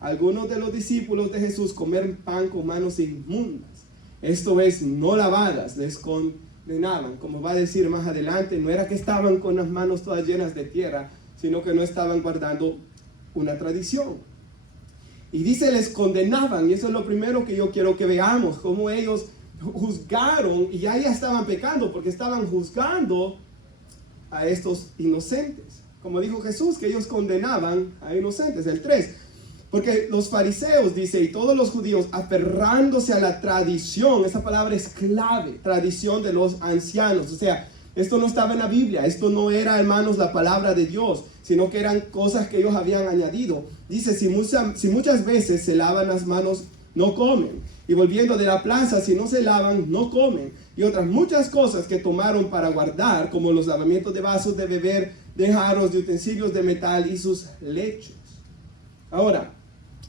algunos de los discípulos de Jesús comer pan con manos inmundas, esto es, no lavadas, les condenaban. Como va a decir más adelante, no era que estaban con las manos todas llenas de tierra, sino que no estaban guardando una tradición. Y dice, les condenaban, y eso es lo primero que yo quiero que veamos, cómo ellos juzgaron, y ya estaban pecando, porque estaban juzgando a estos inocentes. Como dijo Jesús, que ellos condenaban a inocentes. El 3, porque los fariseos, dice, y todos los judíos, aferrándose a la tradición, esa palabra es clave, tradición de los ancianos, o sea, esto no estaba en la Biblia, esto no era, hermanos, la palabra de Dios, sino que eran cosas que ellos habían añadido. Dice, si muchas veces se lavan las manos, no comen. Y volviendo de la plaza, si no se lavan, no comen. Y otras muchas cosas que tomaron para guardar, como los lavamientos de vasos de beber, de jarros, de utensilios de metal y sus lechos. Ahora,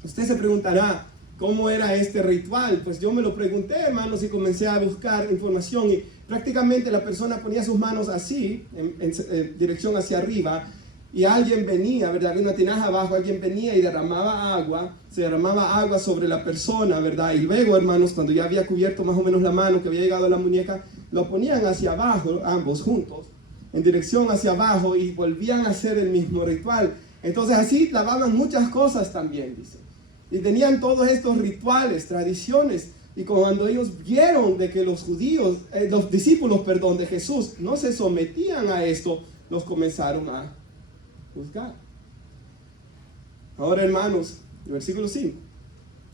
usted se preguntará, ¿cómo era este ritual? Pues yo me lo pregunté, hermanos, y comencé a buscar información. Y prácticamente la persona ponía sus manos así, en dirección hacia arriba, y alguien venía, ¿verdad? Había una tinaja abajo, alguien venía y derramaba agua, se derramaba agua sobre la persona, ¿verdad? Y luego, hermanos, cuando ya había cubierto más o menos la mano, que había llegado a la muñeca, lo ponían hacia abajo, ambos juntos, en dirección hacia abajo, y volvían a hacer el mismo ritual. Entonces así lavaban muchas cosas también, dice. Y tenían todos estos rituales, tradiciones, y cuando ellos vieron de que los discípulos de Jesús no se sometían a esto, los comenzaron a juzgar. Ahora, hermanos, el versículo 5.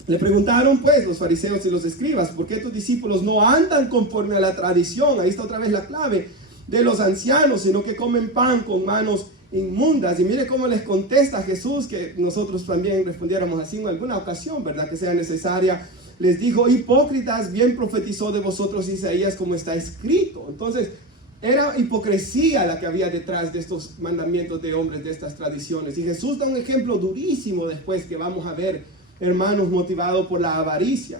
Le preguntaron pues los fariseos y los escribas, ¿por qué tus discípulos no andan conforme a la tradición? Ahí está otra vez la clave de los ancianos, sino que comen pan con manos inmundas. Y mire cómo les contesta Jesús, que nosotros también respondiéramos así en alguna ocasión, ¿verdad? Que sea necesaria. Les dijo, hipócritas, bien profetizó de vosotros Isaías como está escrito. Entonces, era hipocresía la que había detrás de estos mandamientos de hombres, de estas tradiciones. Y Jesús da un ejemplo durísimo después que vamos a ver, hermanos, motivado por la avaricia.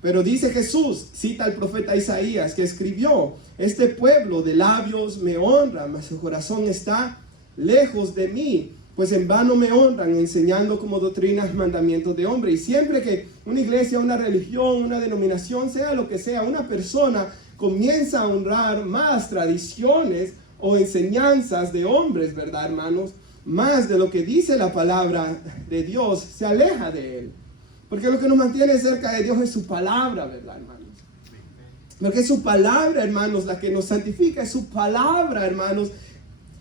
Pero dice Jesús, cita al profeta Isaías, que escribió, este pueblo de labios me honra, mas su corazón está lejos de mí, pues en vano me honran, enseñando como doctrinas mandamientos de hombre. Y siempre que una iglesia, una religión, una denominación, sea lo que sea, una persona comienza a honrar más tradiciones o enseñanzas de hombres, ¿verdad, hermanos? Más de lo que dice la palabra de Dios, se aleja de él. Porque lo que nos mantiene cerca de Dios es su palabra, ¿verdad, hermanos? Porque es su palabra, hermanos, la que nos santifica, es su palabra, hermanos.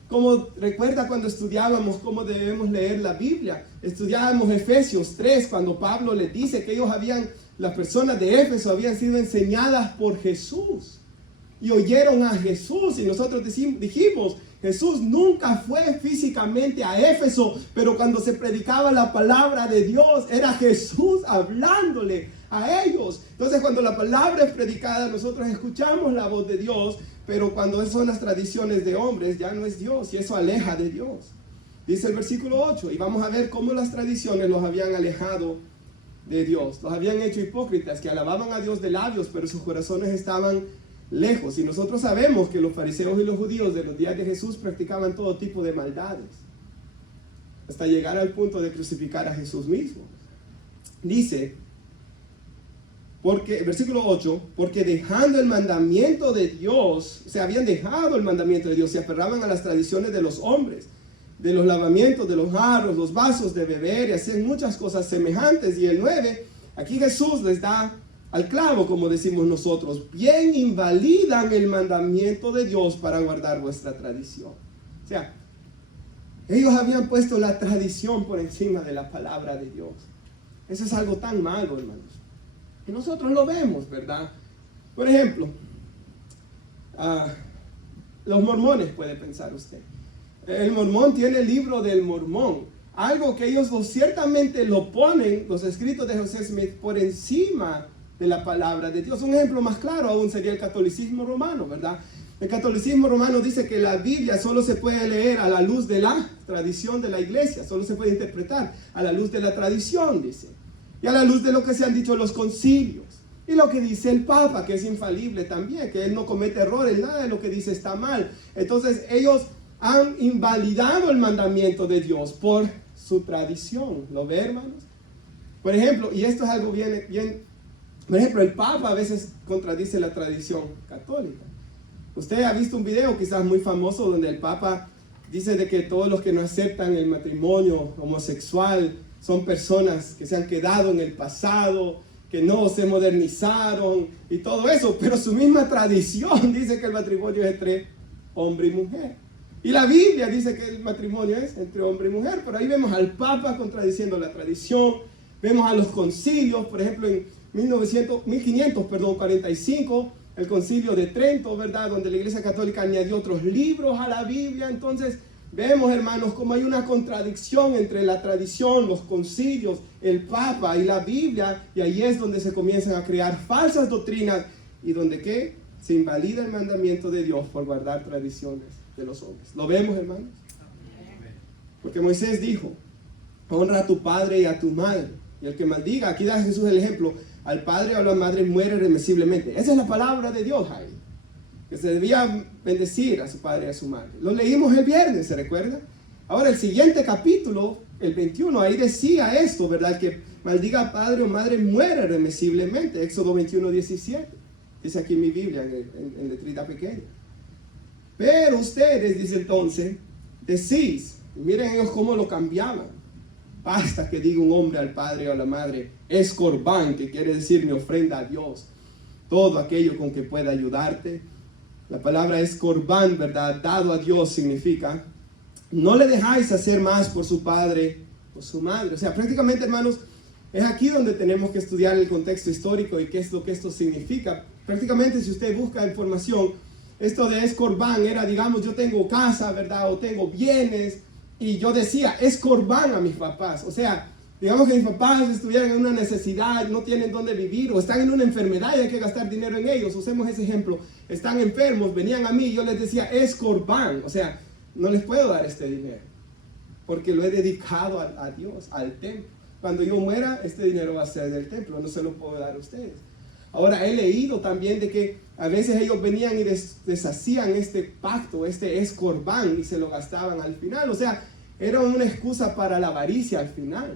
Como recuerda cuando estudiábamos cómo debemos leer la Biblia, estudiábamos Efesios 3, cuando Pablo les dice que las personas de Éfeso habían sido enseñadas por Jesús y oyeron a Jesús, y nosotros dijimos, Jesús nunca fue físicamente a Éfeso, pero cuando se predicaba la palabra de Dios, era Jesús hablándole a ellos. Entonces, cuando la palabra es predicada, nosotros escuchamos la voz de Dios, pero cuando son las tradiciones de hombres, ya no es Dios, y eso aleja de Dios. Dice el versículo 8, y vamos a ver cómo las tradiciones los habían alejado de Dios. Los habían hecho hipócritas, que alababan a Dios de labios, pero sus corazones estaban lejos. Y nosotros sabemos que los fariseos y los judíos de los días de Jesús practicaban todo tipo de maldades, hasta llegar al punto de crucificar a Jesús mismo. Dice, versículo 8, porque dejando el mandamiento de Dios, o sea, habían dejado el mandamiento de Dios, se aferraban a las tradiciones de los hombres, de los lavamientos, de los jarros, los vasos de beber, y hacían muchas cosas semejantes. Y el 9, aquí Jesús les da al clavo, como decimos nosotros, bien invalidan el mandamiento de Dios para guardar vuestra tradición. O sea, ellos habían puesto la tradición por encima de la palabra de Dios. Eso es algo tan malo, hermanos. Y nosotros lo vemos, ¿verdad? Por ejemplo, los mormones, puede pensar usted. El mormón tiene el libro del Mormón, algo que ellos ciertamente lo ponen, los escritos de José Smith, por encima de la palabra de Dios. Un ejemplo más claro aún sería el catolicismo romano, ¿verdad? El catolicismo romano dice que la Biblia solo se puede leer a la luz de la tradición de la iglesia, solo se puede interpretar a la luz de la tradición, dice, y a la luz de lo que se han dicho los concilios, y lo que dice el Papa, que es infalible también, que él no comete errores, nada de lo que dice está mal. Entonces ellos han invalidado el mandamiento de Dior por su tradición. ¿Lo ve, hermanos? Por ejemplo, y esto es algo bien, por ejemplo, el Papa a veces contradice la tradición católica. Usted ha visto un video quizás muy famoso donde el Papa dice de que todos los que no aceptan el matrimonio homosexual son personas que se han quedado en el pasado, que no se modernizaron y todo eso, pero su misma tradición dice que el matrimonio es entre hombre y mujer. Y la Biblia dice que el matrimonio es entre hombre y mujer, pero ahí vemos al Papa contradiciendo la tradición, vemos a los concilios, por ejemplo en 1545, el concilio de Trento, ¿verdad? Donde la Iglesia Católica añadió otros libros a la Biblia. Entonces vemos, hermanos, como hay una contradicción entre la tradición, los concilios, el Papa y la Biblia, y ahí es donde se comienzan a crear falsas doctrinas y donde ¿qué? Se invalida el mandamiento de Dios por guardar tradiciones de los hombres. ¿Lo vemos, hermanos? Porque Moisés dijo, honra a tu padre y a tu madre, y el que maldiga, aquí da Jesús el ejemplo, al padre o a la madre muere irremisiblemente. Esa es la palabra de Dios ahí, que se debía bendecir a su padre y a su madre. Lo leímos el viernes, ¿se recuerda? Ahora el siguiente capítulo, el 21, ahí decía esto, ¿verdad? Que maldiga a padre o madre muere irremisiblemente. Éxodo 21, 17. Dice aquí en mi Biblia, en letrita pequeña. Pero ustedes, dice entonces, decís, y miren ellos cómo lo cambiaban. Basta que diga un hombre al padre o a la madre, es corbán, que quiere decir mi ofrenda a Dios. Todo aquello con que pueda ayudarte. La palabra es corbán, ¿verdad? Dado a Dios significa, no le dejáis hacer más por su padre o su madre. O sea, prácticamente, hermanos, es aquí donde tenemos que estudiar el contexto histórico y qué es lo que esto significa. Prácticamente, si usted busca información, esto de es corbán era, digamos, yo tengo casa, ¿verdad? O tengo bienes, y yo decía, es corbán a mis papás. O sea, digamos que mis papás estuvieran en una necesidad, no tienen dónde vivir, o están en una enfermedad y hay que gastar dinero en ellos. Usemos ese ejemplo. Están enfermos, venían a mí y yo les decía, es corbán. O sea, no les puedo dar este dinero, porque lo he dedicado a Dios, al templo. Cuando yo muera, este dinero va a ser del templo, no se lo puedo dar a ustedes. Ahora, he leído también de que a veces ellos venían y deshacían este pacto, este es corbán, y se lo gastaban al final. O sea, era una excusa para la avaricia al final.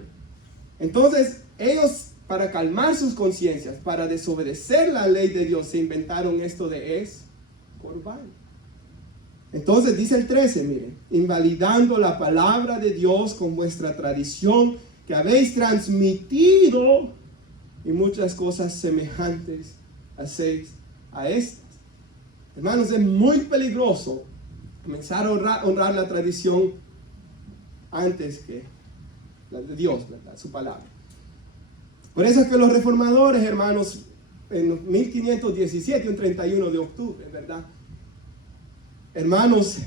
Entonces, ellos, para calmar sus conciencias, para desobedecer la ley de Dios, se inventaron esto de es corbán. Entonces, dice el 13, miren, invalidando la palabra de Dios con vuestra tradición que habéis transmitido, y muchas cosas semejantes hacéis a estas. Hermanos, es muy peligroso comenzar a honrar la tradición antes que la de Dios, ¿verdad? Su palabra. Por eso es que los reformadores, hermanos, en 1517, un 31 de octubre, ¿verdad? Hermanos,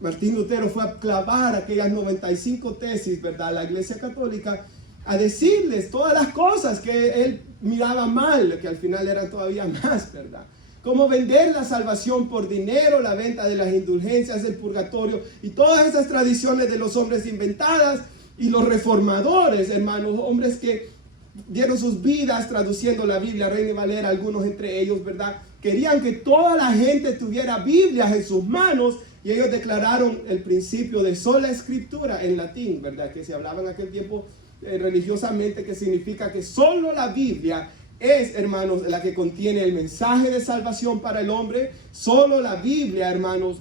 Martín Lutero fue a clavar aquellas 95 tesis, ¿verdad? A la Iglesia Católica, a decirles todas las cosas que él miraba mal, que al final eran todavía más, ¿verdad? Como vender la salvación por dinero, la venta de las indulgencias, el purgatorio y todas esas tradiciones de los hombres inventadas. Y los reformadores, hermanos, hombres que dieron sus vidas traduciendo la Biblia, Reina y Valera, algunos entre ellos, ¿verdad? Querían que toda la gente tuviera Biblias en sus manos, y ellos declararon el principio de sola escritura en latín, ¿verdad? Que se hablaba en aquel tiempo religiosamente, que significa que solo la Biblia es, hermanos, la que contiene el mensaje de salvación para el hombre. Solo la Biblia, hermanos,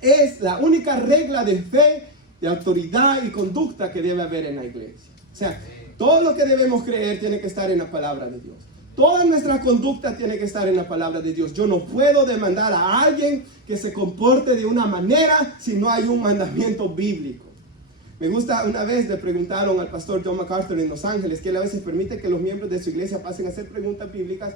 es la única regla de fe, de autoridad y conducta que debe haber en la iglesia. O sea, todo lo que debemos creer tiene que estar en la palabra de Dios. Toda nuestra conducta tiene que estar en la palabra de Dios. Yo no puedo demandar a alguien que se comporte de una manera si no hay un mandamiento bíblico. Me gusta, una vez le preguntaron al pastor John MacArthur en Los Ángeles, que él a veces permite que los miembros de su iglesia pasen a hacer preguntas bíblicas,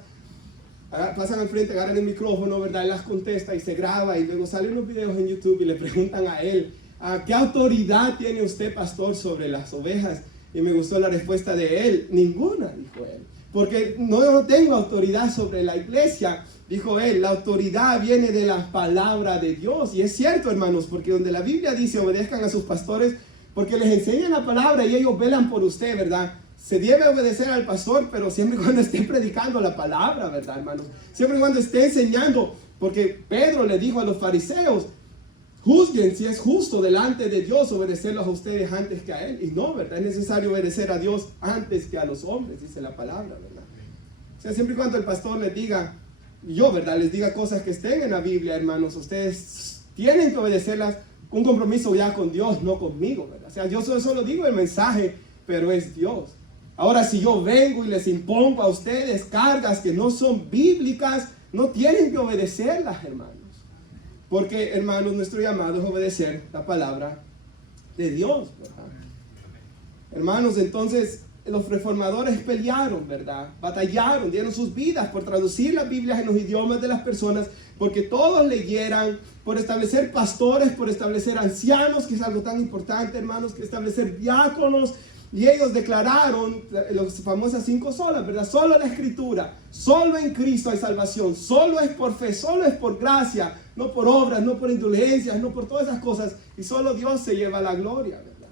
pasan al frente, agarran el micrófono, ¿verdad? Él las contesta y se graba, y luego salen unos videos en YouTube y le preguntan a él, ¿qué autoridad tiene usted, pastor, sobre las ovejas? Y me gustó la respuesta de él. Ninguna, dijo él, porque no tengo autoridad sobre la iglesia. Dijo él, la autoridad viene de la palabra de Dios. Y es cierto, hermanos, porque donde la Biblia dice obedezcan a sus pastores, porque les enseñan la palabra y ellos velan por usted, ¿verdad? Se debe obedecer al pastor, pero siempre y cuando esté predicando la palabra, ¿verdad, hermanos? Siempre y cuando esté enseñando, porque Pedro le dijo a los fariseos, juzguen si es justo delante de Dios obedecerlos a ustedes antes que a Él. Y no, ¿verdad? Es necesario obedecer a Dios antes que a los hombres, dice la palabra, ¿verdad? O sea, siempre y cuando el pastor les diga, yo, ¿verdad? Les diga cosas que estén en la Biblia, hermanos, ustedes tienen que obedecerlas, un compromiso ya con Dios, no conmigo, ¿verdad? O sea, yo solo digo el mensaje, pero es Dios. Ahora, si yo vengo y les impongo a ustedes cargas que no son bíblicas, no tienen que obedecerlas, hermanos. Porque, hermanos, nuestro llamado es obedecer la palabra de Dios, ¿verdad? Hermanos, entonces, los reformadores pelearon, ¿verdad? Batallaron, dieron sus vidas por traducir las Biblias en los idiomas de las personas, porque todos leyeran, por establecer pastores, por establecer ancianos, que es algo tan importante, hermanos, que establecer diáconos. Y ellos declararon las famosas 5 solas, ¿verdad? Solo la Escritura, solo en Cristo hay salvación, solo es por fe, solo es por gracia, no por obras, no por indulgencias, no por todas esas cosas. Y solo Dios se lleva la gloria, ¿verdad?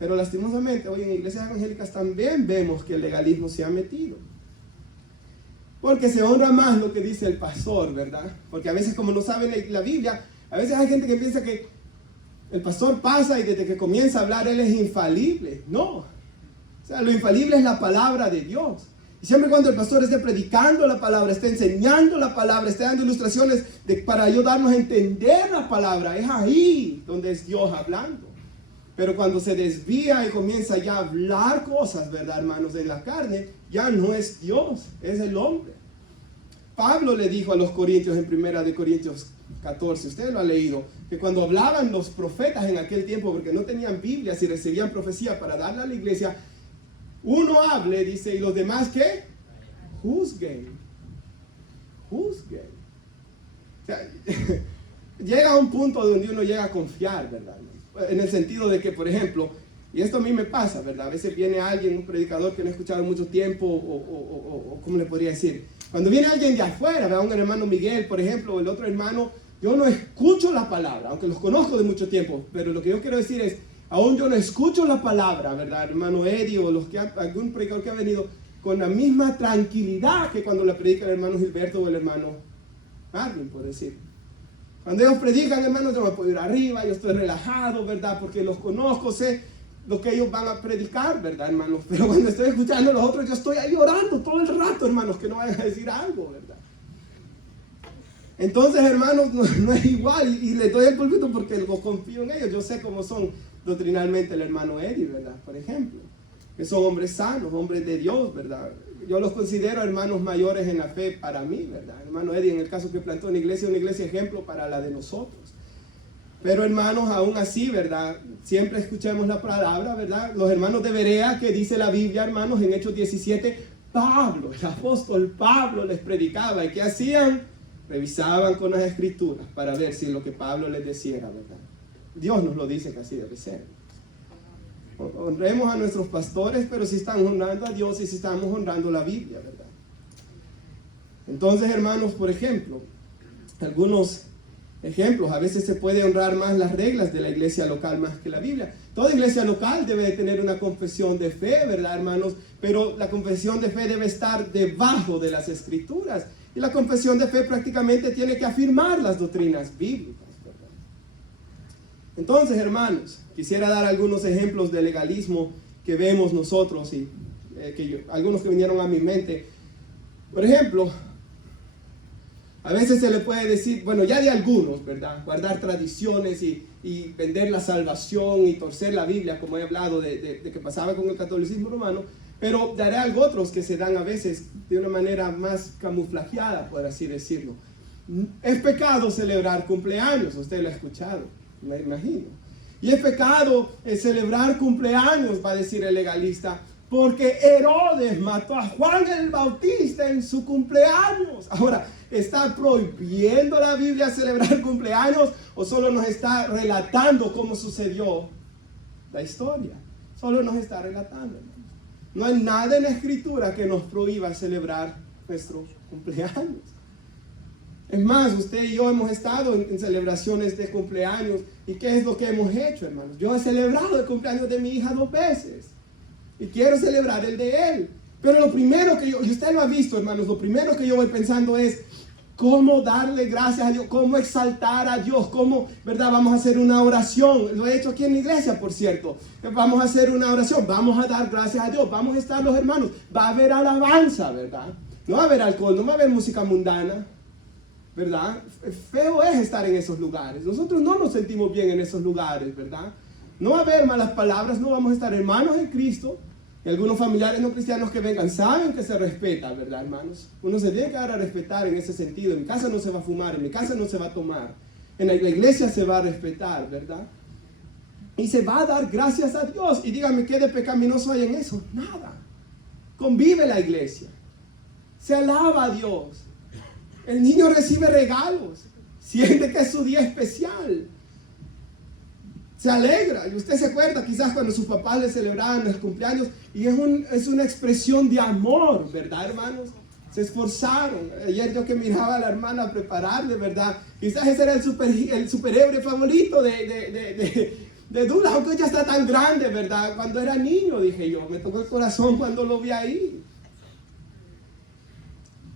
Pero lastimosamente hoy en iglesias evangélicas también vemos que el legalismo se ha metido. Porque se honra más lo que dice el pastor, ¿verdad? Porque a veces, como no saben la Biblia, a veces hay gente que piensa que el pastor pasa y desde que comienza a hablar él es infalible. No. O sea, lo infalible es la palabra de Dios. Y siempre cuando el pastor esté predicando la palabra, esté enseñando la palabra, esté dando ilustraciones para ayudarnos a entender la palabra, es ahí donde es Dios hablando. Pero cuando se desvía y comienza ya a hablar cosas, ¿verdad, hermanos? En la carne, ya no es Dios, es el hombre. Pablo le dijo a los corintios en 1 Corintios 14, usted lo ha leído, que cuando hablaban los profetas en aquel tiempo, porque no tenían Biblias y recibían profecía para darla a la iglesia, uno hable, dice, y los demás, ¿qué? Juzguen. Juzguen. O sea, llega a un punto donde uno llega a confiar, ¿verdad? En el sentido de que, por ejemplo, y esto a mí me pasa, ¿verdad? A veces viene alguien, un predicador que no he escuchado mucho tiempo, o ¿cómo le podría decir? Cuando viene alguien de afuera, ¿verdad? Un hermano Miguel, por ejemplo, o el otro hermano, yo no escucho la palabra, aunque los conozco de mucho tiempo, pero lo que yo quiero decir es, aún yo no escucho la palabra, ¿verdad? Hermano Eddie o algún predicador que ha venido con la misma tranquilidad que cuando la predica el hermano Gilberto o el hermano Marvin, por decir. Cuando ellos predican, hermanos, yo me puedo ir arriba, yo estoy relajado, ¿verdad? Porque los conozco, sé lo que ellos van a predicar, ¿verdad, hermanos? Pero cuando estoy escuchando a los otros, yo estoy ahí orando todo el rato, hermanos, que no vayan a decir algo, ¿verdad? Entonces, hermanos, no es igual, y les doy el púlpito porque confío en ellos. Yo sé cómo son doctrinalmente el hermano Eddie, ¿verdad? Por ejemplo, que son hombres sanos, hombres de Dios, ¿verdad? Yo los considero hermanos mayores en la fe para mí, ¿verdad? Hermano Eddie, en el caso que plantó una iglesia ejemplo para la de nosotros. Pero hermanos, aún así, ¿verdad? Siempre escuchemos la palabra, ¿verdad? Los hermanos de Berea, que dice la Biblia, hermanos, en Hechos 17, Pablo, el apóstol Pablo les predicaba. ¿Y qué hacían? Revisaban con las escrituras para ver si lo que Pablo les decía era verdad. Dios nos lo dice que así debe ser. Honremos a nuestros pastores, pero si están honrando a Dios y si estamos honrando la Biblia, ¿verdad? Entonces, hermanos, por ejemplo, algunos ejemplos, a veces se puede honrar más las reglas de la iglesia local más que la Biblia. Toda iglesia local debe de tener una confesión de fe, ¿verdad, hermanos? Pero la confesión de fe debe estar debajo de las escrituras. Y la confesión de fe prácticamente tiene que afirmar las doctrinas bíblicas, ¿verdad? Entonces, hermanos, quisiera dar algunos ejemplos de legalismo que vemos nosotros y algunos que vinieron a mi mente. Por ejemplo, a veces se le puede decir, bueno, ya de algunos, ¿verdad? Guardar tradiciones y vender la salvación y torcer la Biblia, como he hablado de que pasaba con el catolicismo romano. Pero daré algo otros que se dan a veces de una manera más camuflajeada, por así decirlo. Es pecado celebrar cumpleaños, usted lo ha escuchado, me imagino. Y es pecado celebrar cumpleaños, va a decir el legalista, porque Herodes mató a Juan el Bautista en su cumpleaños. Ahora, ¿está prohibiendo la Biblia celebrar cumpleaños o solo nos está relatando cómo sucedió la historia? Solo nos está relatando. No hay nada en la escritura que nos prohíba celebrar nuestro cumpleaños. Es más, usted y yo hemos estado en celebraciones de cumpleaños. ¿Y qué es lo que hemos hecho, hermanos? Yo he celebrado el cumpleaños de mi hija 2 veces. Y quiero celebrar el de él. Pero lo primero que y usted lo ha visto, hermanos, lo primero que yo voy pensando es, cómo darle gracias a Dios, cómo exaltar a Dios, cómo, ¿verdad? Vamos a hacer una oración. Lo he hecho aquí en la iglesia, por cierto. Vamos a hacer una oración, vamos a dar gracias a Dios, vamos a estar los hermanos. Va a haber alabanza, ¿verdad? No va a haber alcohol, no va a haber música mundana, ¿verdad? Feo es estar en esos lugares. Nosotros no nos sentimos bien en esos lugares, ¿verdad? No va a haber malas palabras, no vamos a estar hermanos en Cristo. Y algunos familiares no cristianos que vengan saben que se respeta, ¿verdad, hermanos? Uno se tiene que dar a respetar en ese sentido. En mi casa no se va a fumar, en mi casa no se va a tomar. En la iglesia se va a respetar, ¿verdad? Y se va a dar gracias a Dios. Y dígame, ¿qué de pecaminoso hay en eso? Nada. Convive la iglesia. Se alaba a Dios. El niño recibe regalos. Siente que es su día especial. Se alegra, y usted se acuerda quizás cuando sus papás le celebraban los cumpleaños, y es una expresión de amor, ¿verdad, hermanos? Se esforzaron. Ayer yo que miraba a la hermana prepararle, ¿verdad? Quizás ese era el superhéroe favorito de Dula, aunque ya está tan grande, ¿verdad? Cuando era niño, dije yo, me tocó el corazón cuando lo vi ahí.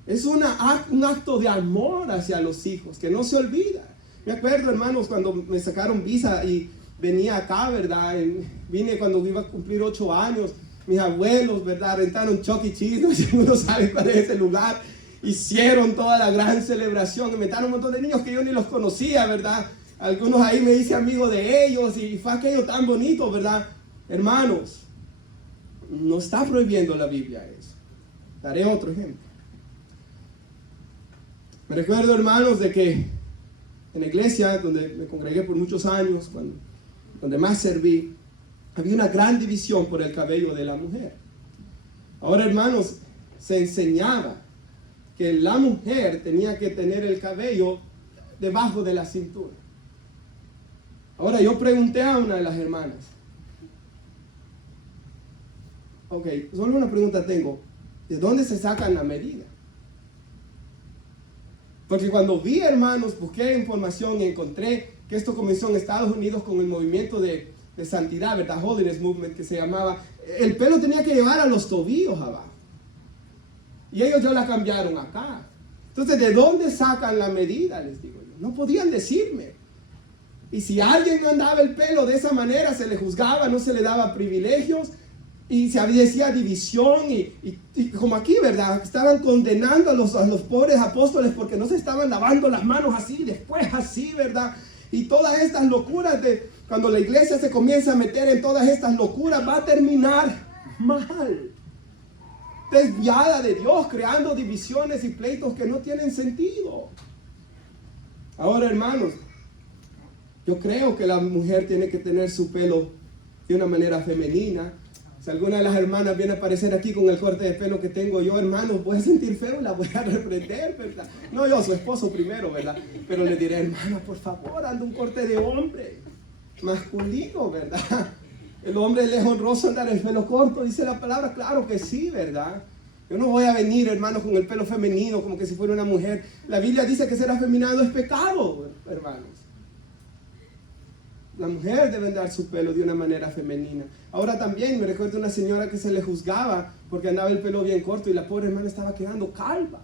Es un acto de amor hacia los hijos, que no se olvida. Me acuerdo, hermanos, cuando me sacaron visa y venía acá, ¿verdad? Vine cuando iba a cumplir 8 años. Mis abuelos, ¿verdad? Rentaron Chuck E. Cheese, no sé si uno sabe cuál es ese lugar. Hicieron toda la gran celebración. Inventaron un montón de niños que yo ni los conocía, ¿verdad? Algunos ahí me hice amigo de ellos y fue aquello tan bonito, ¿verdad? Hermanos, no está prohibiendo la Biblia eso. Daré otro ejemplo. Me recuerdo, hermanos, de que en la iglesia donde me congregué por muchos años, donde más serví, había una gran división por el cabello de la mujer. Ahora, hermanos, se enseñaba que la mujer tenía que tener el cabello debajo de la cintura. Ahora, yo pregunté a una de las hermanas. Ok, solo una pregunta tengo. ¿De dónde se sacan la medida? Porque cuando vi, hermanos, busqué información y encontré que esto comenzó en Estados Unidos con el movimiento de santidad, ¿verdad? Holiness Movement, que se llamaba. El pelo tenía que llevar a los tobillos abajo. Y ellos ya la cambiaron acá. Entonces, ¿de dónde sacan la medida? Les digo yo. No podían decirme. Y si alguien mandaba el pelo de esa manera, se le juzgaba, no se le daba privilegios. Y se decía división y como aquí, ¿verdad? Estaban condenando a los pobres apóstoles porque no se estaban lavando las manos así, después así, ¿verdad? Y todas estas locuras cuando la iglesia se comienza a meter en todas estas locuras, va a terminar mal. Desviada de Dios, creando divisiones y pleitos que no tienen sentido. Ahora, hermanos, yo creo que la mujer tiene que tener su pelo de una manera femenina. Si alguna de las hermanas viene a aparecer aquí con el corte de pelo que tengo yo, hermanos, voy a sentir feo y la voy a reprender, ¿verdad? No yo, su esposo primero, ¿verdad? Pero le diré, hermana, por favor, anda un corte de hombre, masculino, ¿verdad? El hombre le es honroso andar el pelo corto, dice la palabra, claro que sí, ¿verdad? Yo no voy a venir, hermanos, con el pelo femenino, como que si fuera una mujer. La Biblia dice que ser afeminado es pecado, hermanos. La mujer debe dar su pelo de una manera femenina. Ahora también me recuerdo una señora que se le juzgaba porque andaba el pelo bien corto y la pobre hermana estaba quedando calva.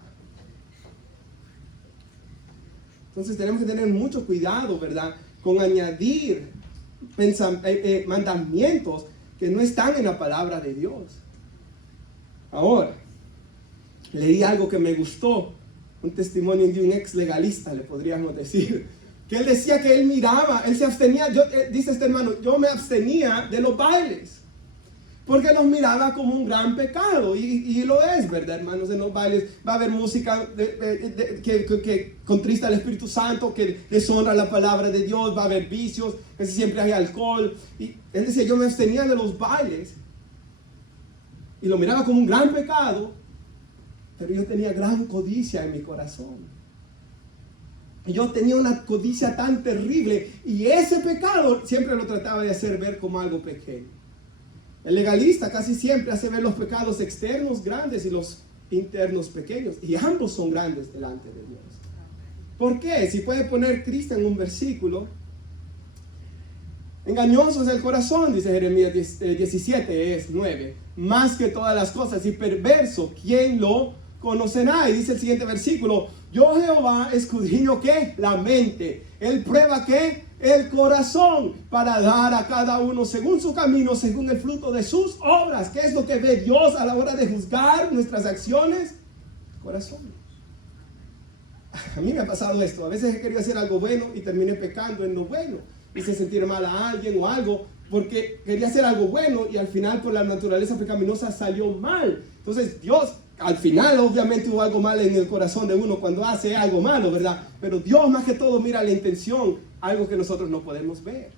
Entonces tenemos que tener mucho cuidado, ¿verdad? Con añadir mandamientos que no están en la palabra de Dios. Ahora, leí algo que me gustó, un testimonio de un ex legalista, le podríamos decir. Que él decía que él miraba, él se abstenía, dice este hermano, yo me abstenía de los bailes, porque los miraba como un gran pecado, y lo es, ¿verdad, hermanos? En los bailes va a haber música que contrista al Espíritu Santo, que deshonra la palabra de Dios, va a haber vicios, casi siempre hay alcohol, y él decía, yo me abstenía de los bailes, y lo miraba como un gran pecado, pero yo tenía gran codicia en mi corazón. Yo tenía una codicia tan terrible y ese pecado siempre lo trataba de hacer ver como algo pequeño. El legalista casi siempre hace ver los pecados externos grandes y los internos pequeños, y ambos son grandes delante de Dios. ¿Por qué? Si puede poner Cristo en un versículo. Engañoso es el corazón, dice Jeremías 17, es 9, más que todas las cosas, y perverso, ¿quién lo conocerá. Y dice el siguiente versículo: yo Jehová escudriño ¿qué? La mente. Él prueba ¿qué? El corazón, para dar a cada uno según su camino, según el fruto de sus obras. ¿Qué es lo que ve Dios a la hora de juzgar nuestras acciones? Corazón. A mí me ha pasado esto. A veces he querido hacer algo bueno y terminé pecando en lo bueno. Hice sentir mal a alguien o algo porque quería hacer algo bueno y al final por la naturaleza pecaminosa salió mal. Entonces Dios, al final obviamente hubo algo mal en el corazón de uno cuando hace algo malo, ¿verdad? Pero Dios más que todo mira la intención, algo que nosotros no podemos ver.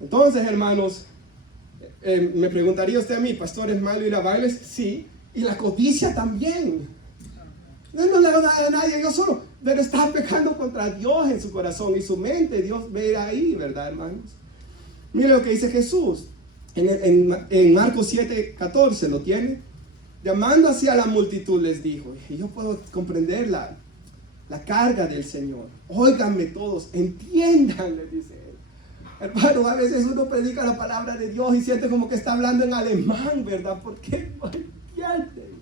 Entonces, hermanos, me preguntaría usted a mí, ¿pastor, es malo ir a bailes? Sí, y la codicia también. No le hago nada a nadie, yo solo, pero está pecando contra Dios en su corazón y su mente. Dios ve ahí, ¿verdad, hermanos? Mire lo que dice Jesús en Marcos 7:14, ¿lo tiene? Llamando hacia la multitud les dijo, y yo puedo comprender la carga del Señor. Óiganme todos, entiendan, les dice él. Hermano, a veces uno predica la palabra de Dios y siente como que está hablando en alemán, ¿verdad? ¿Por qué no entienden?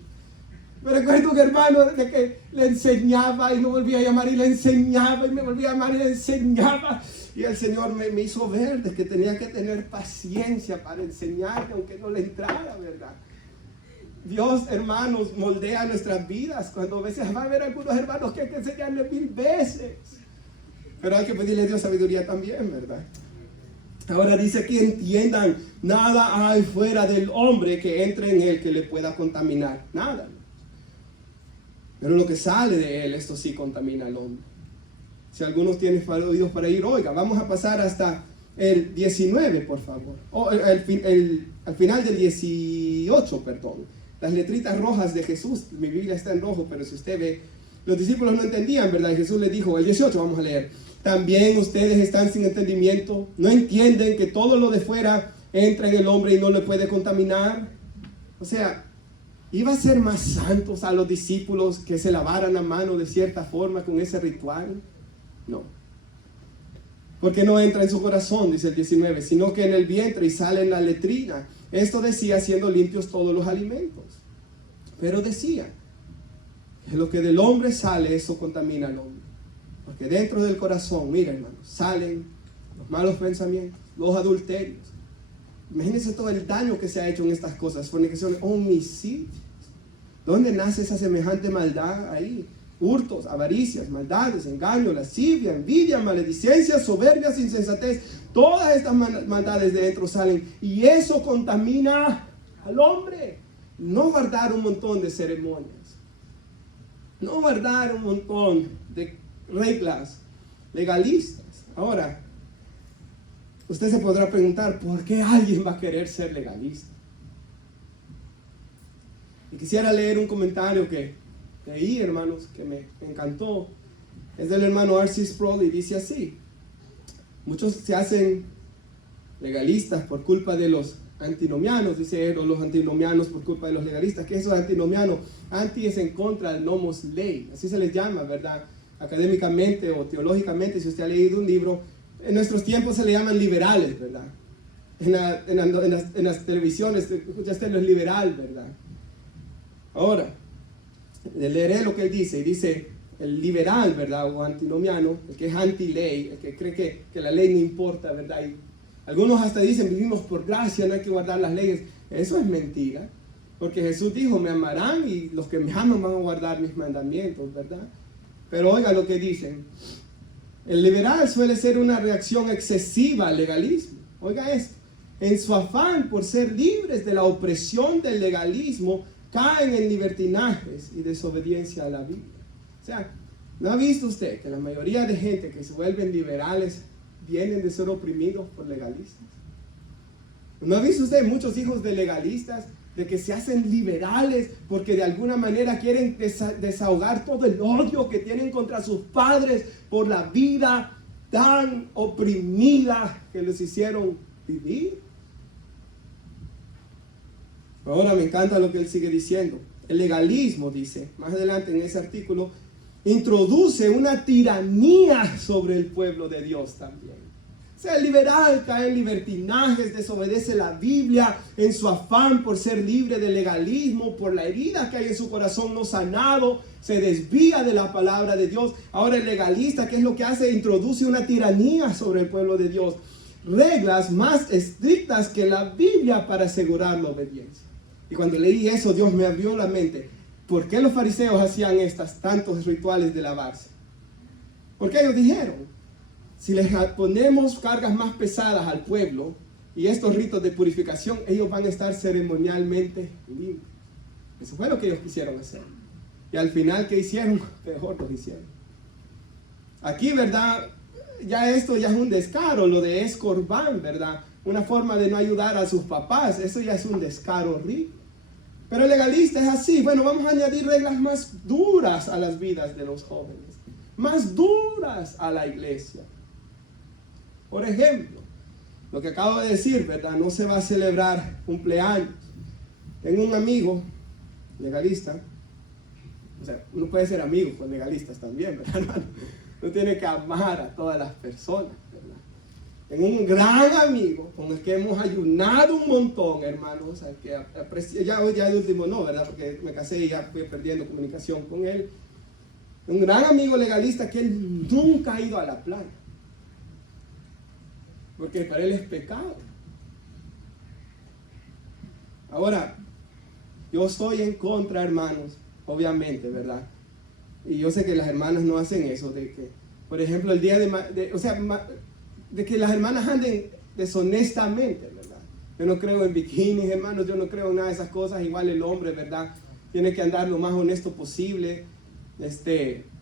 Me recuerdo un hermano de que le enseñaba y me volvía a llamar y le enseñaba y me volvía a llamar y le enseñaba. Y el Señor me hizo ver de que tenía que tener paciencia para enseñarle, aunque no le entrara, ¿verdad? Dios, hermanos, moldea nuestras vidas. Cuando a veces va a haber algunos hermanos que hay que enseñarle 1000 veces. Pero hay que pedirle a Dios sabiduría también, ¿verdad? Ahora dice que entiendan, nada hay fuera del hombre que entre en él que le pueda contaminar. Nada. Pero lo que sale de él, esto sí contamina al hombre. Si algunos tienen oídos para ir, oiga, vamos a pasar hasta el 19, por favor. Al final del 18, perdón. Las letritas rojas de Jesús, mi Biblia está en rojo, pero si usted ve, los discípulos no entendían, ¿verdad? Y Jesús les dijo, el 18, vamos a leer. También ustedes están sin entendimiento, no entienden que todo lo de fuera entra en el hombre y no le puede contaminar. O sea, ¿iba a ser más santos a los discípulos que se lavaran la mano de cierta forma con ese ritual? No. Porque no entra en su corazón, dice el 19, sino que en el vientre y sale en la letrina. Esto decía, siendo limpios todos los alimentos. Pero decía que lo que del hombre sale, eso contamina al hombre. Porque dentro del corazón, mira, hermanos, salen los malos pensamientos, los adulterios. Imagínense todo el daño que se ha hecho en estas cosas, fornicaciones, homicidios. ¿Dónde nace esa semejante maldad ahí? Hurtos, avaricias, maldades, engaño, lascivia, envidia, maledicencia, soberbias, insensatez. Todas estas maldades de dentro salen y eso contamina al hombre. No guardar un montón de ceremonias, no guardar un montón de reglas legalistas. Ahora, usted se podrá preguntar, ¿por qué alguien va a querer ser legalista? Y quisiera leer un comentario que leí, hermanos, que me encantó. Es del hermano R.C. Sproul y dice así: muchos se hacen legalistas por culpa de los antinomianos, dice él, o los antinomianos por culpa de los legalistas. ¿Qué es eso de antinomiano? Anti es en contra, el nomos ley, así se les llama, ¿verdad? Académicamente o teológicamente, si usted ha leído un libro, en nuestros tiempos se le llaman liberales, ¿verdad? En las televisiones, escuchaste lo liberal, ¿verdad? Ahora, leeré lo que él dice, y dice, el liberal, ¿verdad? O antinomiano, el que es anti-ley, el que cree que la ley no importa, ¿verdad? Y algunos hasta dicen, vivimos por gracia, no hay que guardar las leyes. Eso es mentira, porque Jesús dijo, me amarán y los que me aman van a guardar mis mandamientos, ¿verdad? Pero oiga lo que dicen. El liberal suele ser una reacción excesiva al legalismo. Oiga esto. En su afán por ser libres de la opresión del legalismo, caen en libertinajes y desobediencia a la Biblia. O sea, ¿no ha visto usted que la mayoría de gente que se vuelven liberales vienen de ser oprimidos por legalistas? ¿No ha visto usted muchos hijos de legalistas de que se hacen liberales porque de alguna manera quieren desahogar todo el odio que tienen contra sus padres por la vida tan oprimida que les hicieron vivir? Ahora me encanta lo que él sigue diciendo. El legalismo, dice, más adelante en ese artículo, introduce una tiranía sobre el pueblo de Dios también. Sea liberal, cae en libertinajes, desobedece la Biblia en su afán por ser libre del legalismo, por la herida que hay en su corazón no sanado, se desvía de la palabra de Dios. Ahora el legalista, ¿qué es lo que hace? Introduce una tiranía sobre el pueblo de Dios. Reglas más estrictas que la Biblia para asegurar la obediencia. Y cuando leí eso, Dios me abrió la mente. ¿Por qué los fariseos hacían tantos rituales de lavarse? Porque ellos dijeron, si les ponemos cargas más pesadas al pueblo y estos ritos de purificación, ellos van a estar ceremonialmente limpios. Eso fue lo que ellos quisieron hacer. Y al final, ¿qué hicieron? Peor lo hicieron. Aquí, ¿verdad? Esto ya es un descaro, lo de escorbán, ¿verdad? Una forma de no ayudar a sus papás, eso ya es un descaro horrible. Pero el legalista es así, bueno, vamos a añadir reglas más duras a las vidas de los jóvenes, más duras a la iglesia. Por ejemplo, lo que acabo de decir, ¿verdad? No se va a celebrar cumpleaños. Tengo un amigo legalista, o sea, uno puede ser amigo con legalistas también, ¿verdad? No tiene que amar a todas las personas, ¿verdad? Tengo un gran amigo con el que hemos ayunado un montón, hermanos, al que aprecio, ya de último no, ¿verdad? Porque me casé y ya fui perdiendo comunicación con él. Un gran amigo legalista que él nunca ha ido a la playa, porque para él es pecado. Ahora, yo estoy en contra, hermanos, obviamente, ¿verdad? Y yo sé que las hermanas no hacen eso, de que, por ejemplo, el día de que las hermanas anden deshonestamente, ¿verdad? Yo no creo en bikinis, hermanos, yo no creo en nada de esas cosas. Igual el hombre, ¿verdad? Tiene que andar lo más honesto posible,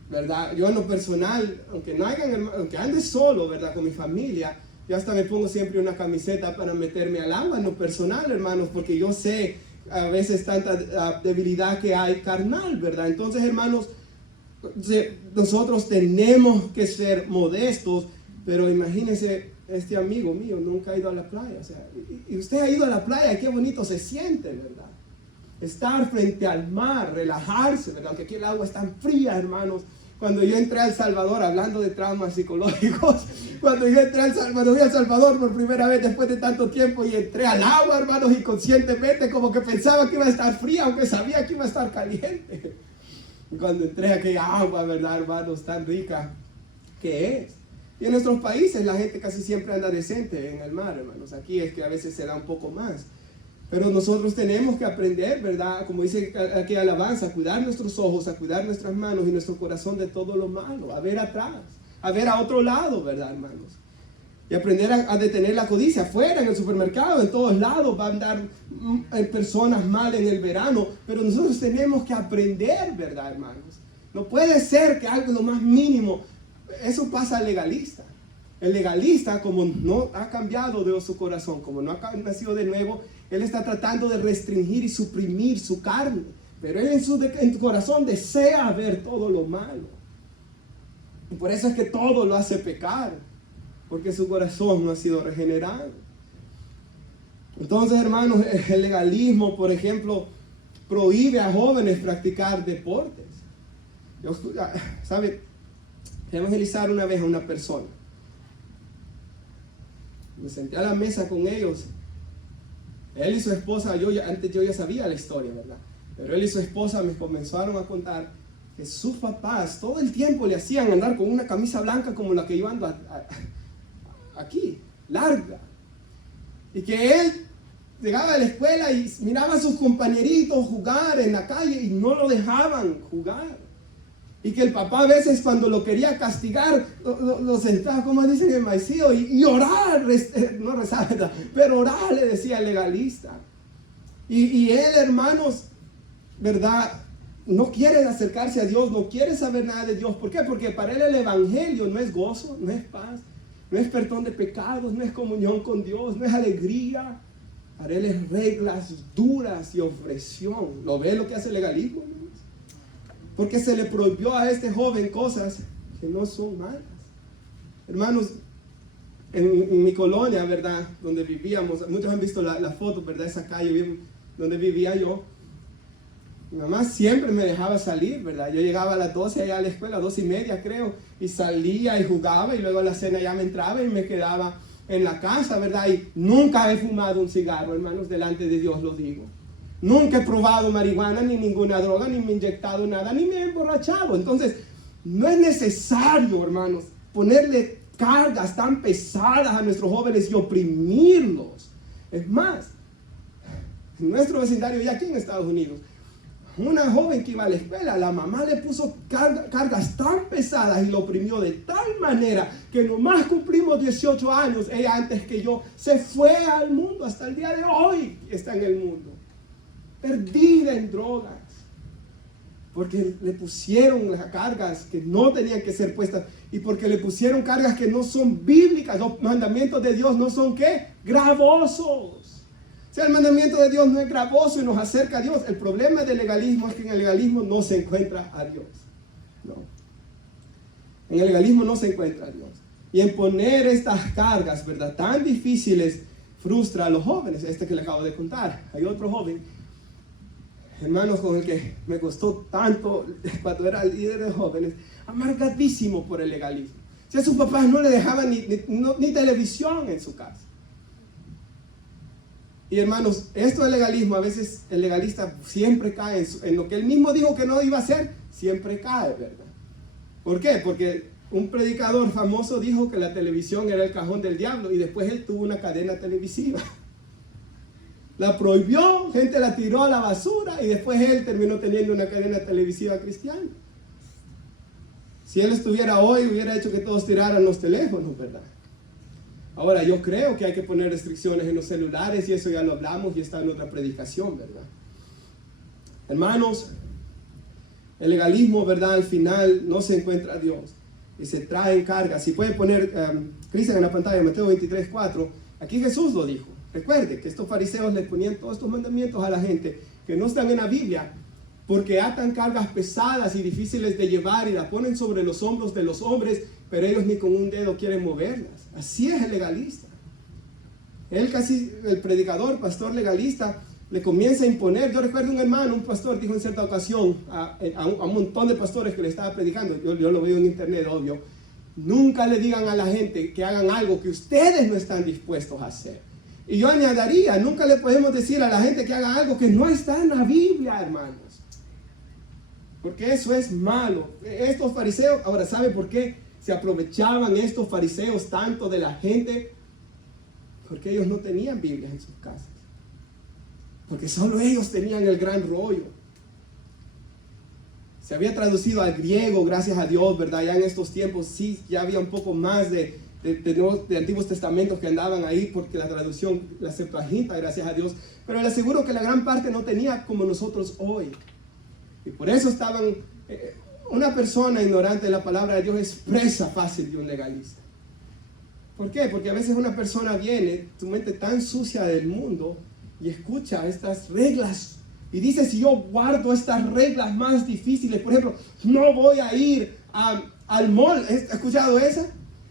¿verdad? Yo en lo personal, aunque ande solo, ¿verdad? Con mi familia, yo hasta me pongo siempre una camiseta para meterme al agua en lo personal, hermanos, porque yo sé a veces tanta debilidad que hay carnal, ¿verdad? Entonces, hermanos, nosotros tenemos que ser modestos, pero imagínense, este amigo mío nunca ha ido a la playa, o sea, y usted ha ido a la playa, qué bonito se siente, ¿verdad? Estar frente al mar, relajarse, ¿verdad? Aunque aquí el agua es tan fría, hermanos. Cuando yo entré a El Salvador, hablando de traumas psicológicos, cuando yo entré a El Salvador, fui a El Salvador por primera vez después de tanto tiempo y entré al agua, hermanos, inconscientemente, como que pensaba que iba a estar fría, aunque sabía que iba a estar caliente. Y cuando entré a aquella agua, ¿verdad, hermanos? Tan rica que es. Y en nuestros países la gente casi siempre anda decente en el mar, hermanos. Aquí es que a veces se da un poco más. Pero nosotros tenemos que aprender, ¿verdad? Como dice aquí alabanza, a cuidar nuestros ojos, a cuidar nuestras manos y nuestro corazón de todo lo malo, a ver atrás, a ver a otro lado, ¿verdad, hermanos? Y aprender a detener la codicia afuera, en el supermercado, en todos lados. Va a andar personas mal en el verano, pero nosotros tenemos que aprender, ¿verdad, hermanos? No puede ser que algo lo más mínimo, eso pasa al legalista. El legalista, como no ha cambiado de su corazón, como no ha nacido de nuevo, él está tratando de restringir y suprimir su carne, pero él en su corazón desea ver todo lo malo. Y por eso es que todo lo hace pecar, porque su corazón no ha sido regenerado. Entonces, hermanos, el legalismo, por ejemplo, prohíbe a jóvenes practicar deportes. ¿Sabe? Evangelizar una vez a una persona. Me senté a la mesa con ellos. Él y su esposa, antes yo ya sabía la historia, ¿verdad? Pero él y su esposa me comenzaron a contar que sus papás todo el tiempo le hacían andar con una camisa blanca como la que yo ando aquí, larga. Y que él llegaba a la escuela y miraba a sus compañeritos jugar en la calle y no lo dejaban jugar. Y que el papá a veces cuando lo quería castigar, lo sentaba, como dicen en Maicío, y orar, no rezar, ¿verdad? Pero orar, le decía el legalista. Y él, hermanos, ¿verdad? No quiere acercarse a Dios, no quiere saber nada de Dios. ¿Por qué? Porque para él el evangelio no es gozo, no es paz, no es perdón de pecados, no es comunión con Dios, no es alegría. Para él es reglas duras y opresión. ¿Lo ve lo que hace el legalismo, hermanos? Porque se le prohibió a este joven cosas que no son malas. Hermanos, en mi colonia, ¿verdad? Donde vivíamos, muchos han visto la foto, ¿verdad? Esa calle donde vivía yo. Mi mamá siempre me dejaba salir, ¿verdad? Yo llegaba a las 12 allá a la escuela, 2:30 creo, y salía y jugaba, y luego a la cena ya me entraba y me quedaba en la casa, ¿verdad? Y nunca he fumado un cigarro, hermanos, delante de Dios lo digo. Nunca he probado marihuana, ni ninguna droga, ni me he inyectado nada, ni me he emborrachado. Entonces, no es necesario, hermanos, ponerle cargas tan pesadas a nuestros jóvenes y oprimirlos. Es más, en nuestro vecindario, ya aquí en Estados Unidos, una joven que iba a la escuela, la mamá le puso cargas tan pesadas y lo oprimió de tal manera que nomás cumplimos 18 años, ella antes que yo, se fue al mundo, hasta el día de hoy está en el mundo, perdida en drogas, porque le pusieron las cargas que no tenían que ser puestas y porque le pusieron cargas que no son bíblicas. Los mandamientos de Dios no son ¿qué? Gravosos. O sea, el mandamiento de Dios no es gravoso y nos acerca a Dios. El problema del legalismo es que en el legalismo no se encuentra a Dios. No. En el legalismo no se encuentra a Dios. Y en poner estas cargas, ¿verdad?, tan difíciles, frustra a los jóvenes. Este que le acabo de contar. Hay otro joven, hermanos, con el que me costó tanto cuando era líder de jóvenes, amargadísimo por el legalismo. O sea, sus papás no le dejaban ni televisión en su casa. Y hermanos, esto del legalismo, a veces el legalista siempre cae en lo que él mismo dijo que no iba a hacer, siempre cae, ¿verdad? ¿Por qué? Porque un predicador famoso dijo que la televisión era el cajón del diablo y después él tuvo una cadena televisiva. La prohibió, gente la tiró a la basura y después él terminó teniendo una cadena televisiva cristiana. Si él estuviera hoy, hubiera hecho que todos tiraran los teléfonos, ¿verdad? Ahora, yo creo que hay que poner restricciones en los celulares y eso ya lo hablamos y está en otra predicación, ¿verdad? Hermanos, el legalismo, ¿verdad?, al final no se encuentra a Dios y se traen cargas. Si puede poner, Cristian, en la pantalla, Mateo 23:4, aquí Jesús lo dijo. Recuerde que estos fariseos les ponían todos estos mandamientos a la gente que no están en la Biblia porque atan cargas pesadas y difíciles de llevar y las ponen sobre los hombros de los hombres, pero ellos ni con un dedo quieren moverlas. Así es el legalista. Él casi, el predicador, pastor legalista, le comienza a imponer. Yo recuerdo un hermano, un pastor, dijo en cierta ocasión a un montón de pastores que le estaba predicando, yo lo veo en internet, obvio, nunca le digan a la gente que hagan algo que ustedes no están dispuestos a hacer. Y yo añadiría, nunca le podemos decir a la gente que haga algo que no está en la Biblia, hermanos. Porque eso es malo. Estos fariseos, ahora, ¿sabe por qué se aprovechaban estos fariseos tanto de la gente? Porque ellos no tenían Biblias en sus casas. Porque solo ellos tenían el gran rollo. Se había traducido al griego, gracias a Dios, ¿verdad? Ya en estos tiempos sí, ya había un poco más de Antiguos Testamentos que andaban ahí, porque la traducción, la Septuaginta, gracias a Dios. Pero le aseguro que la gran parte no tenía como nosotros hoy. Y por eso estaban, una persona ignorante de la palabra de Dios es presa fácil de un legalista. ¿Por qué? Porque a veces una persona viene, su mente tan sucia del mundo, y escucha estas reglas y dice, si yo guardo estas reglas más difíciles, por ejemplo, no voy a ir al mall. ¿Has escuchado esa?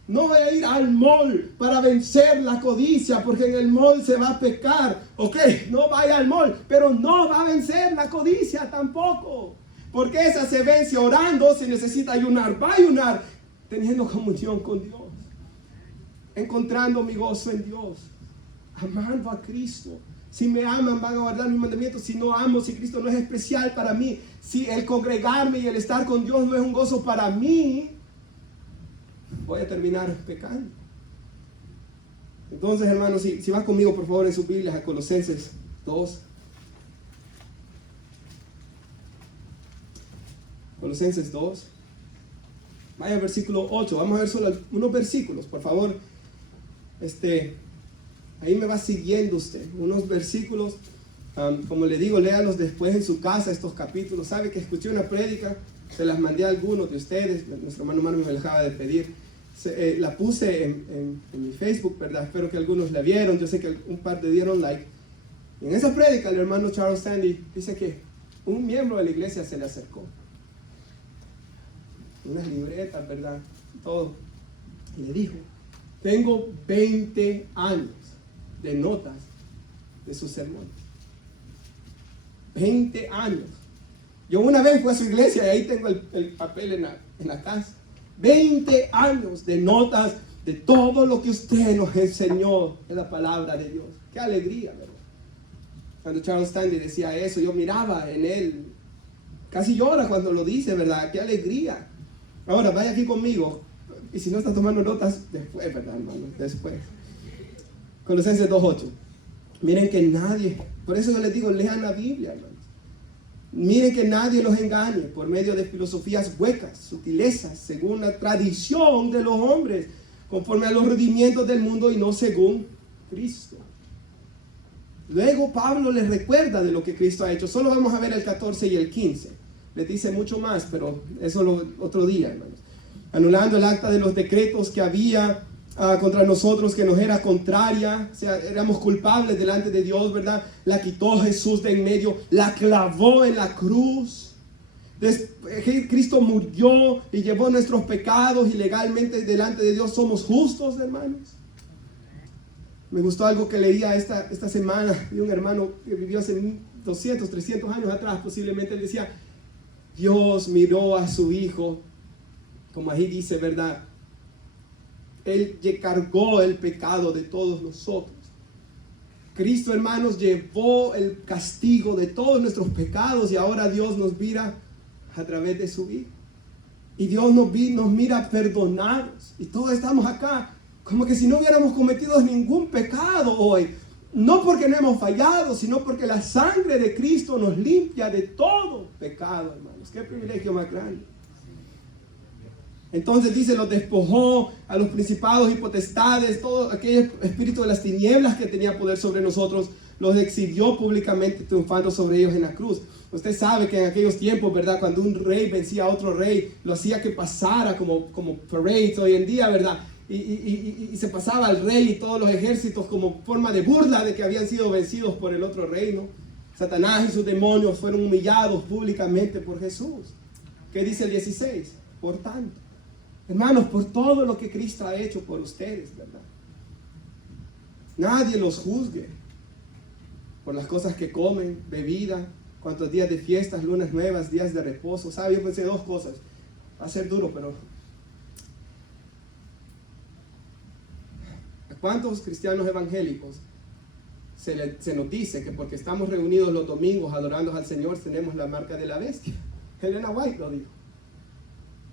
No voy a ir al mall para vencer la codicia, porque en el mall se va a pecar. Ok, no vaya al mall, pero no va a vencer la codicia tampoco. Porque esa se vence orando. Si necesita ayunar, va a ayunar, teniendo comunión con Dios, encontrando mi gozo en Dios, amando a Cristo. Si me aman, van a guardar mis mandamientos. Si no amo, si Cristo no es especial para mí, si el congregarme y el estar con Dios no es un gozo para mí, voy a terminar pecando. Entonces, hermanos, si vas conmigo, por favor, en sus Biblias a Colosenses 2. Colosenses 2. Vaya al versículo 8. Vamos a ver solo unos versículos, por favor. Ahí me va siguiendo usted. Unos versículos, como le digo, léalos después en su casa, estos capítulos. Sabe que escuché una prédica, se las mandé a algunos de ustedes. Nuestro hermano Mario me la acaba de pedir. La puse en mi Facebook, ¿verdad? Espero que algunos la vieron. Yo sé que un par le dieron like. Y en esa prédica, el hermano Charles Stanley dice que un miembro de la iglesia se le acercó. Unas libretas, ¿verdad? Todo. Y le dijo, tengo 20 años de notas de sus sermones. 20 años. Yo una vez fui a su iglesia y ahí tengo el papel en la casa. 20 años de notas de todo lo que usted nos enseñó en la palabra de Dios. Qué alegría, ¿verdad? Cuando Charles Stanley decía eso, yo miraba en él, casi llora cuando lo dice, ¿verdad? Qué alegría. Ahora, vaya aquí conmigo, y si no está tomando notas, después, ¿verdad, hermano? Después. Colosenses 2:8. Miren que nadie, por eso yo les digo, lean la Biblia, hermano. Miren que nadie los engañe por medio de filosofías huecas, sutilezas, según la tradición de los hombres, conforme a los rudimientos del mundo y no según Cristo. Luego Pablo les recuerda de lo que Cristo ha hecho. Solo vamos a ver el 14 y el 15. Les dice mucho más, pero eso otro día, hermanos. Anulando el acta de los decretos que había contra nosotros, que nos era contraria, o sea, éramos culpables delante de Dios, ¿verdad? La quitó Jesús de en medio, la clavó en la cruz. Cristo murió y llevó nuestros pecados y legalmente delante de Dios somos justos, hermanos. Me gustó algo que leía esta semana de un hermano que vivió hace 200, 300 años atrás, posiblemente. Él decía, Dios miró a su Hijo, como ahí dice, ¿verdad? Él cargó el pecado de todos nosotros. Cristo, hermanos, llevó el castigo de todos nuestros pecados y ahora Dios nos mira a través de su Hijo. Y Dios nos mira perdonados. Y todos estamos acá como que si no hubiéramos cometido ningún pecado hoy. No porque no hemos fallado, sino porque la sangre de Cristo nos limpia de todo pecado, hermanos. Qué privilegio más grande. Entonces dice, los despojó a los principados y potestades, todo aquel espíritu de las tinieblas que tenía poder sobre nosotros, los exhibió públicamente triunfando sobre ellos en la cruz. Usted sabe que en aquellos tiempos, ¿verdad? Cuando un rey vencía a otro rey, lo hacía que pasara como parades hoy en día, ¿verdad? Y se pasaba al rey y todos los ejércitos como forma de burla de que habían sido vencidos por el otro reino. Satanás y sus demonios fueron humillados públicamente por Jesús. ¿Qué dice el 16? Por tanto, hermanos, por todo lo que Cristo ha hecho por ustedes, ¿verdad? Nadie los juzgue por las cosas que comen, bebida, cuántos días de fiestas, lunas nuevas, días de reposo. ¿Sabe? Yo pensé dos cosas. Va a ser duro, pero ¿a cuántos cristianos evangélicos se nos dice que porque estamos reunidos los domingos adorando al Señor tenemos la marca de la bestia? Elena White lo dijo.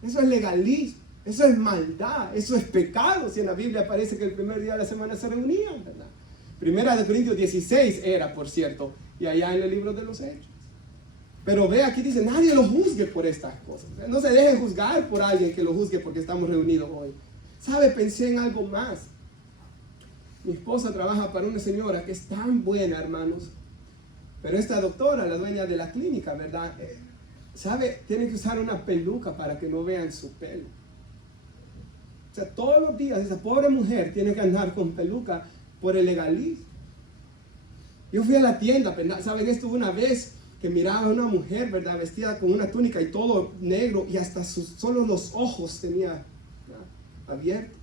Eso es legalismo. Eso es maldad, eso es pecado. Si en la Biblia aparece que el primer día de la semana se reunían, ¿verdad? Primera de Corintios 16 era, por cierto, y allá en el libro de los Hechos. Pero ve, aquí dice, nadie lo juzgue por estas cosas. No se deje juzgar por alguien que lo juzgue porque estamos reunidos hoy. ¿Sabe? Pensé en algo más. Mi esposa trabaja para una señora que es tan buena, hermanos. Pero esta doctora, la dueña de la clínica, ¿verdad? ¿Sabe? Tiene que usar una peluca para que no vean su pelo. O sea, todos los días esa pobre mujer tiene que andar con peluca por el legalismo. Yo fui a la tienda, ¿verdad? ¿Saben? Esto una vez que miraba a una mujer, ¿verdad? Vestida con una túnica y todo negro y hasta solo los ojos tenía, ¿verdad?, abiertos.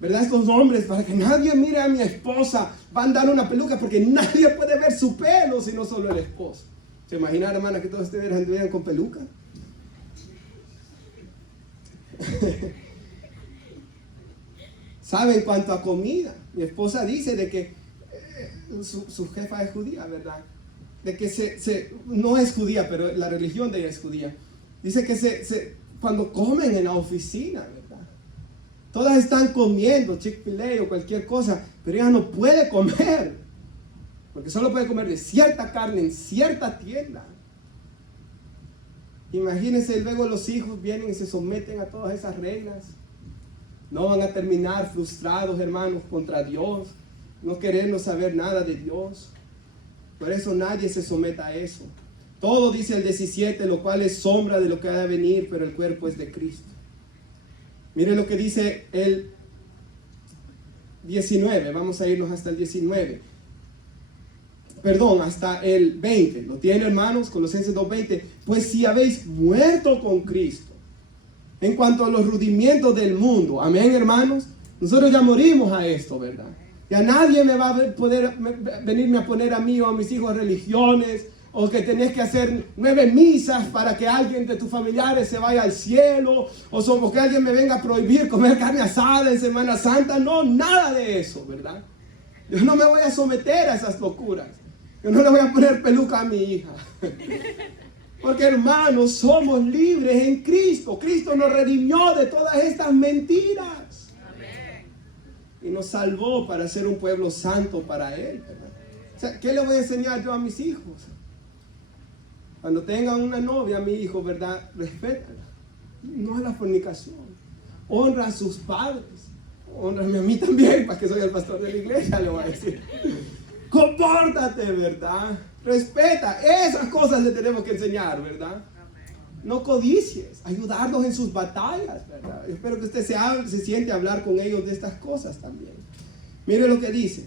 ¿Verdad? Estos hombres, para que nadie mire a mi esposa, van a dar una peluca porque nadie puede ver su pelo sino solo el esposo. ¿Se imagina, hermana, que todos ustedes anduvieran con peluca? ¿Sabe? En cuanto a comida, mi esposa dice de que su jefa es judía, ¿verdad? De que no es judía, pero la religión de ella es judía. Dice que cuando comen en la oficina, ¿verdad? Todas están comiendo Chick-fil-A o cualquier cosa, pero ella no puede comer, porque solo puede comer de cierta carne en cierta tienda. Imagínense, luego los hijos vienen y se someten a todas esas reglas. No van a terminar frustrados, hermanos, contra Dios, no queriendo saber nada de Dios. Por eso nadie se someta a eso. Todo dice el 17, lo cual es sombra de lo que ha de venir, pero el cuerpo es de Cristo. Miren lo que dice el 19, vamos a irnos hasta el 19. Perdón, hasta el 20. ¿Lo tienen, hermanos? Colosenses 2:20. Pues si habéis muerto con Cristo en cuanto a los rudimientos del mundo, amén, hermanos, nosotros ya morimos a esto, ¿verdad? Ya nadie me va a poder venirme a poner a mí o a mis hijos religiones, o que tenés que hacer 9 misas para que alguien de tus familiares se vaya al cielo, o que alguien me venga a prohibir comer carne asada en Semana Santa. No, nada de eso, ¿verdad? Yo no me voy a someter a esas locuras. Yo no le voy a poner peluca a mi hija. Porque, hermanos, somos libres en Cristo. Cristo nos redimió de todas estas mentiras. Amén. Y nos salvó para ser un pueblo santo para Él, ¿verdad? O sea, ¿qué le voy a enseñar yo a mis hijos? Cuando tengan una novia, mi hijo, ¿verdad? Respétala. No a la fornicación. Honra a sus padres. Honrame a mí también, para que soy el pastor de la iglesia, le voy a decir. Compórtate, ¿verdad? Respeta. Esas cosas le tenemos que enseñar, ¿verdad? No codicies. Ayudarlos en sus batallas, ¿verdad? Yo espero que usted se siente a hablar con ellos de estas cosas también. Mire lo que dice.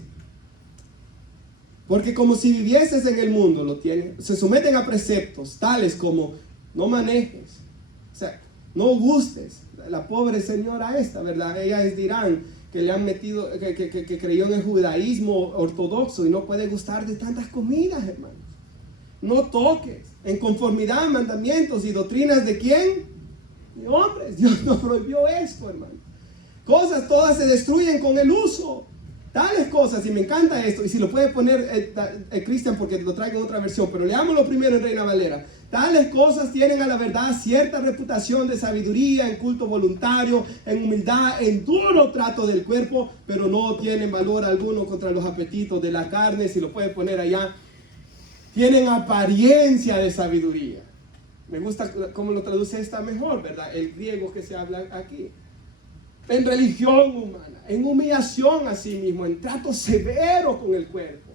Porque como si vivieses en el mundo, lo tienen, se someten a preceptos tales como no manejes, o sea, no gustes. La pobre señora esta, ¿verdad? Ellas dirán que le han metido, que creyó en el judaísmo ortodoxo y no puede gustar de tantas comidas, hermanos. No toques, en conformidad a mandamientos y doctrinas de ¿quién? De hombres. Dios nos prohibió esto, hermano. Cosas todas se destruyen con el uso. Tales cosas, y me encanta esto, y si lo puede poner Cristian porque lo traigo en otra versión, pero leámoslo primero en Reina Valera. Tales cosas tienen a la verdad cierta reputación de sabiduría, en culto voluntario, en humildad, en duro trato del cuerpo, pero no tienen valor alguno contra los apetitos de la carne. Si lo puede poner allá, tienen apariencia de sabiduría. Me gusta cómo lo traduce esta mejor, ¿verdad? El griego que se habla aquí. En religión humana, en humillación a sí mismo, en trato severo con el cuerpo.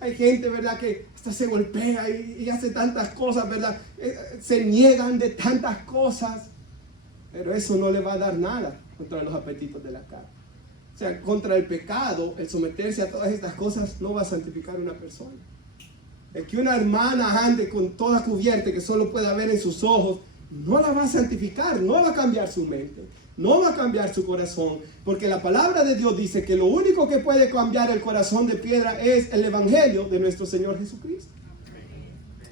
Hay gente, ¿verdad?, que hasta se golpea y hace tantas cosas, ¿verdad? Se niegan de tantas cosas, pero eso no le va a dar nada contra los apetitos de la carne. O sea, contra el pecado, el someterse a todas estas cosas no va a santificar a una persona. El que una hermana ande con toda cubierta que solo pueda ver en sus ojos, no la va a santificar, no va a cambiar su mente. No va a cambiar su corazón, porque la palabra de Dios dice que lo único que puede cambiar el corazón de piedra es el evangelio de nuestro Señor Jesucristo.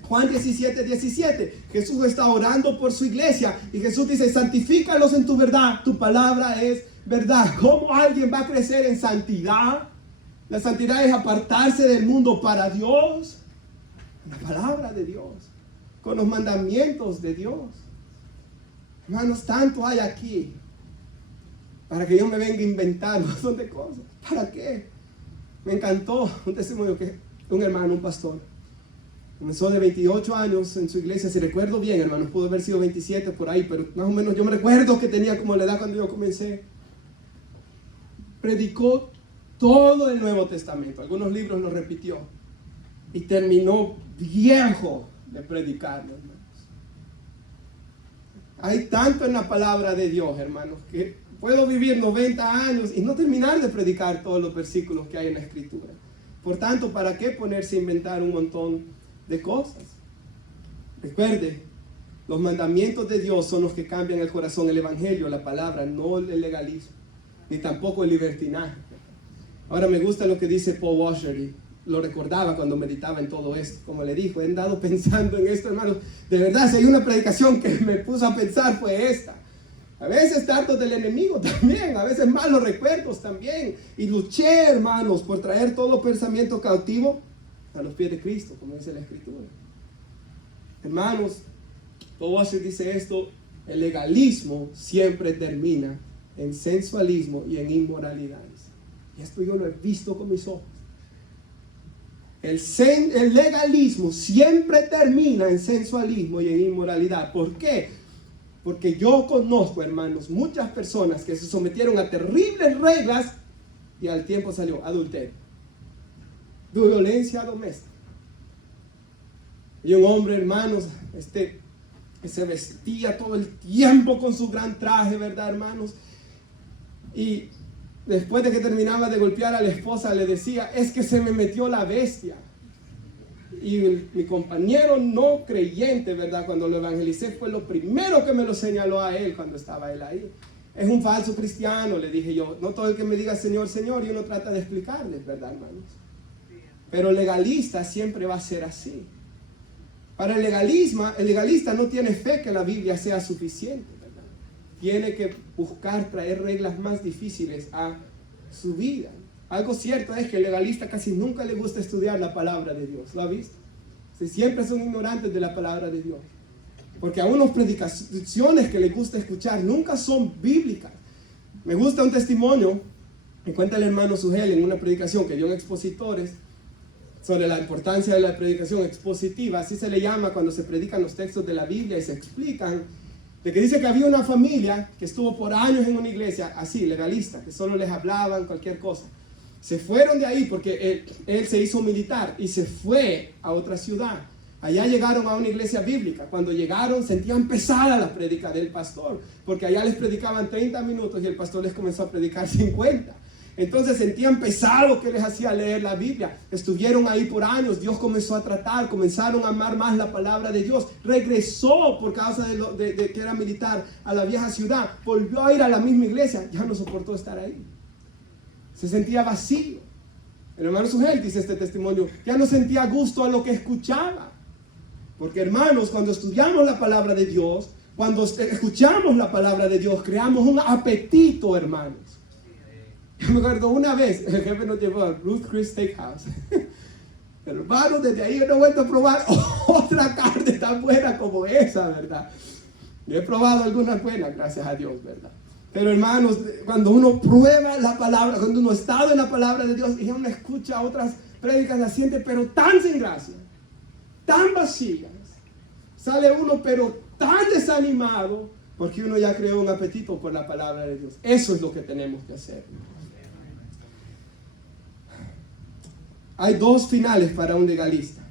Juan 17:17, Jesús está orando por su iglesia y Jesús dice: santifícalos en tu verdad, tu palabra es verdad. ¿Cómo alguien va a crecer en santidad? La santidad es apartarse del mundo para Dios, la palabra de Dios, con los mandamientos de Dios. Hermanos, tanto hay aquí para que yo me venga a inventar un montón de cosas. ¿Para qué? Me encantó un testimonio que un hermano, un pastor, comenzó de 28 años en su iglesia. Si recuerdo bien, hermanos, pudo haber sido 27 por ahí, pero más o menos yo me recuerdo que tenía como la edad cuando yo comencé. Predicó todo el Nuevo Testamento, algunos libros lo repitió y terminó viejo de predicarlo, hermanos. Hay tanto en la palabra de Dios, hermanos, que puedo vivir 90 años y no terminar de predicar todos los versículos que hay en la Escritura. Por tanto, ¿para qué ponerse a inventar un montón de cosas? Recuerde, los mandamientos de Dios son los que cambian el corazón, el evangelio, la palabra, no el legalismo, ni tampoco el libertinaje. Ahora me gusta lo que dice Paul Washer, y lo recordaba cuando meditaba en todo esto. Como le dijo, he andado pensando en esto, hermanos. De verdad, si hay una predicación que me puso a pensar, fue esta. A veces tratos del enemigo también, a veces malos recuerdos también. Y luché, hermanos, por traer todo pensamiento cautivo a los pies de Cristo, como dice la Escritura. Hermanos, Paul Washer dice esto: el legalismo siempre termina en sensualismo y en inmoralidades. Y esto yo lo he visto con mis ojos. El legalismo siempre termina en sensualismo y en inmoralidad. ¿Por qué? Porque yo conozco, hermanos, muchas personas que se sometieron a terribles reglas y al tiempo salió adulterio, violencia doméstica. Y un hombre, hermanos, que se vestía todo el tiempo con su gran traje, ¿verdad, hermanos? Y después de que terminaba de golpear a la esposa, le decía: es que se me metió la bestia. Y mi compañero no creyente, ¿verdad?, cuando lo evangelicé, fue lo primero que me lo señaló a él cuando estaba él ahí. Es un falso cristiano, le dije yo. No todo el que me diga Señor, Señor, y uno trata de explicarles, ¿verdad, hermanos? Pero legalista siempre va a ser así. Para el legalista no tiene fe que la Biblia sea suficiente, ¿verdad? Tiene que buscar traer reglas más difíciles a su vida. Algo cierto es que el legalista casi nunca le gusta estudiar la palabra de Dios. ¿Lo ha visto? Siempre son ignorantes de la palabra de Dios. Porque a unas predicaciones que les gusta escuchar nunca son bíblicas. Me gusta un testimonio que cuenta el hermano Sugel en una predicación que dio en Expositores sobre la importancia de la predicación expositiva. Así se le llama cuando se predican los textos de la Biblia y se explican. De que dice que había una familia que estuvo por años en una iglesia así, legalista, que solo les hablaban cualquier cosa. Se fueron de ahí porque él se hizo militar y se fue a otra ciudad. Allá llegaron a una iglesia bíblica. Cuando llegaron sentían pesada la prédica del pastor, porque allá les predicaban 30 minutos y el pastor les comenzó a predicar 50. Entonces sentían pesado que les hacía leer la Biblia. Estuvieron ahí por años. Dios comenzó a tratar, comenzaron a amar más la palabra de Dios. Regresó por causa de que era militar a la vieja ciudad. Volvió a ir a la misma iglesia. Ya no soportó estar ahí. Se sentía vacío. El hermano Sugel dice este testimonio. Ya no sentía gusto a lo que escuchaba. Porque hermanos, cuando estudiamos la palabra de Dios, cuando escuchamos la palabra de Dios, creamos un apetito, hermanos. Yo me acuerdo una vez, el jefe nos llevó a Ruth Chris Steakhouse. Hermano, desde ahí yo no he vuelto a probar otra carne tan buena como esa, ¿verdad? Yo he probado algunas buenas, gracias a Dios, ¿verdad? Pero hermanos, cuando uno prueba la palabra, cuando uno está en la palabra de Dios y uno escucha otras prédicas, la siente, pero tan sin gracia, tan vacías, sale uno pero tan desanimado, porque uno ya creó un apetito por la palabra de Dios. Eso es lo que tenemos que hacer. Hay dos finales para un legalista.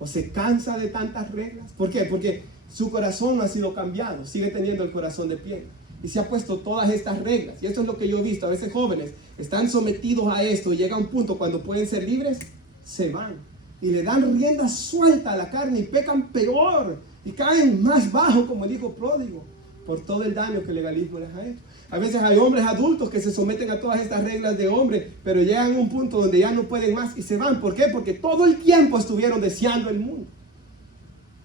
O se cansa de tantas reglas. ¿Por qué? Porque su corazón no ha sido cambiado, sigue teniendo el corazón de piedra. Y se ha puesto todas estas reglas. Y esto es lo que yo he visto. A veces jóvenes están sometidos a esto. Y llega un punto cuando pueden ser libres, se van. Y le dan rienda suelta a la carne y pecan peor. Y caen más bajo como el hijo pródigo. Por todo el daño que el legalismo les ha hecho. A veces hay hombres adultos que se someten a todas estas reglas de hombre. Pero llegan a un punto donde ya no pueden más y se van. ¿Por qué? Porque todo el tiempo estuvieron deseando el mundo.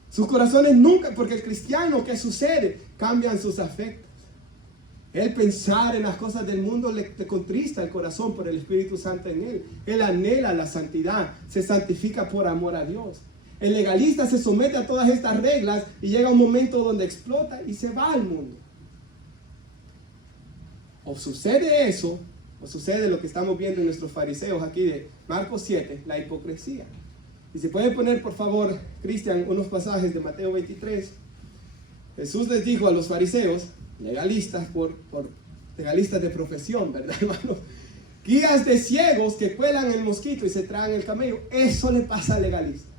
Sus corazones nunca, porque el cristiano, ¿qué sucede? Cambian sus afectos. El pensar en las cosas del mundo le contrista el corazón por el Espíritu Santo en él. Él anhela la santidad, se santifica por amor a Dios. El legalista se somete a todas estas reglas y llega un momento donde explota y se va al mundo. O sucede eso, o sucede lo que estamos viendo en nuestros fariseos aquí de Marcos 7, la hipocresía. Y si puede poner por favor, Cristian, unos pasajes de Mateo 23. Jesús les dijo a los fariseos, legalistas legalistas de profesión, ¿verdad, hermanos? Guías de ciegos que cuelan el mosquito y se traen el camello. Eso le pasa al legalista.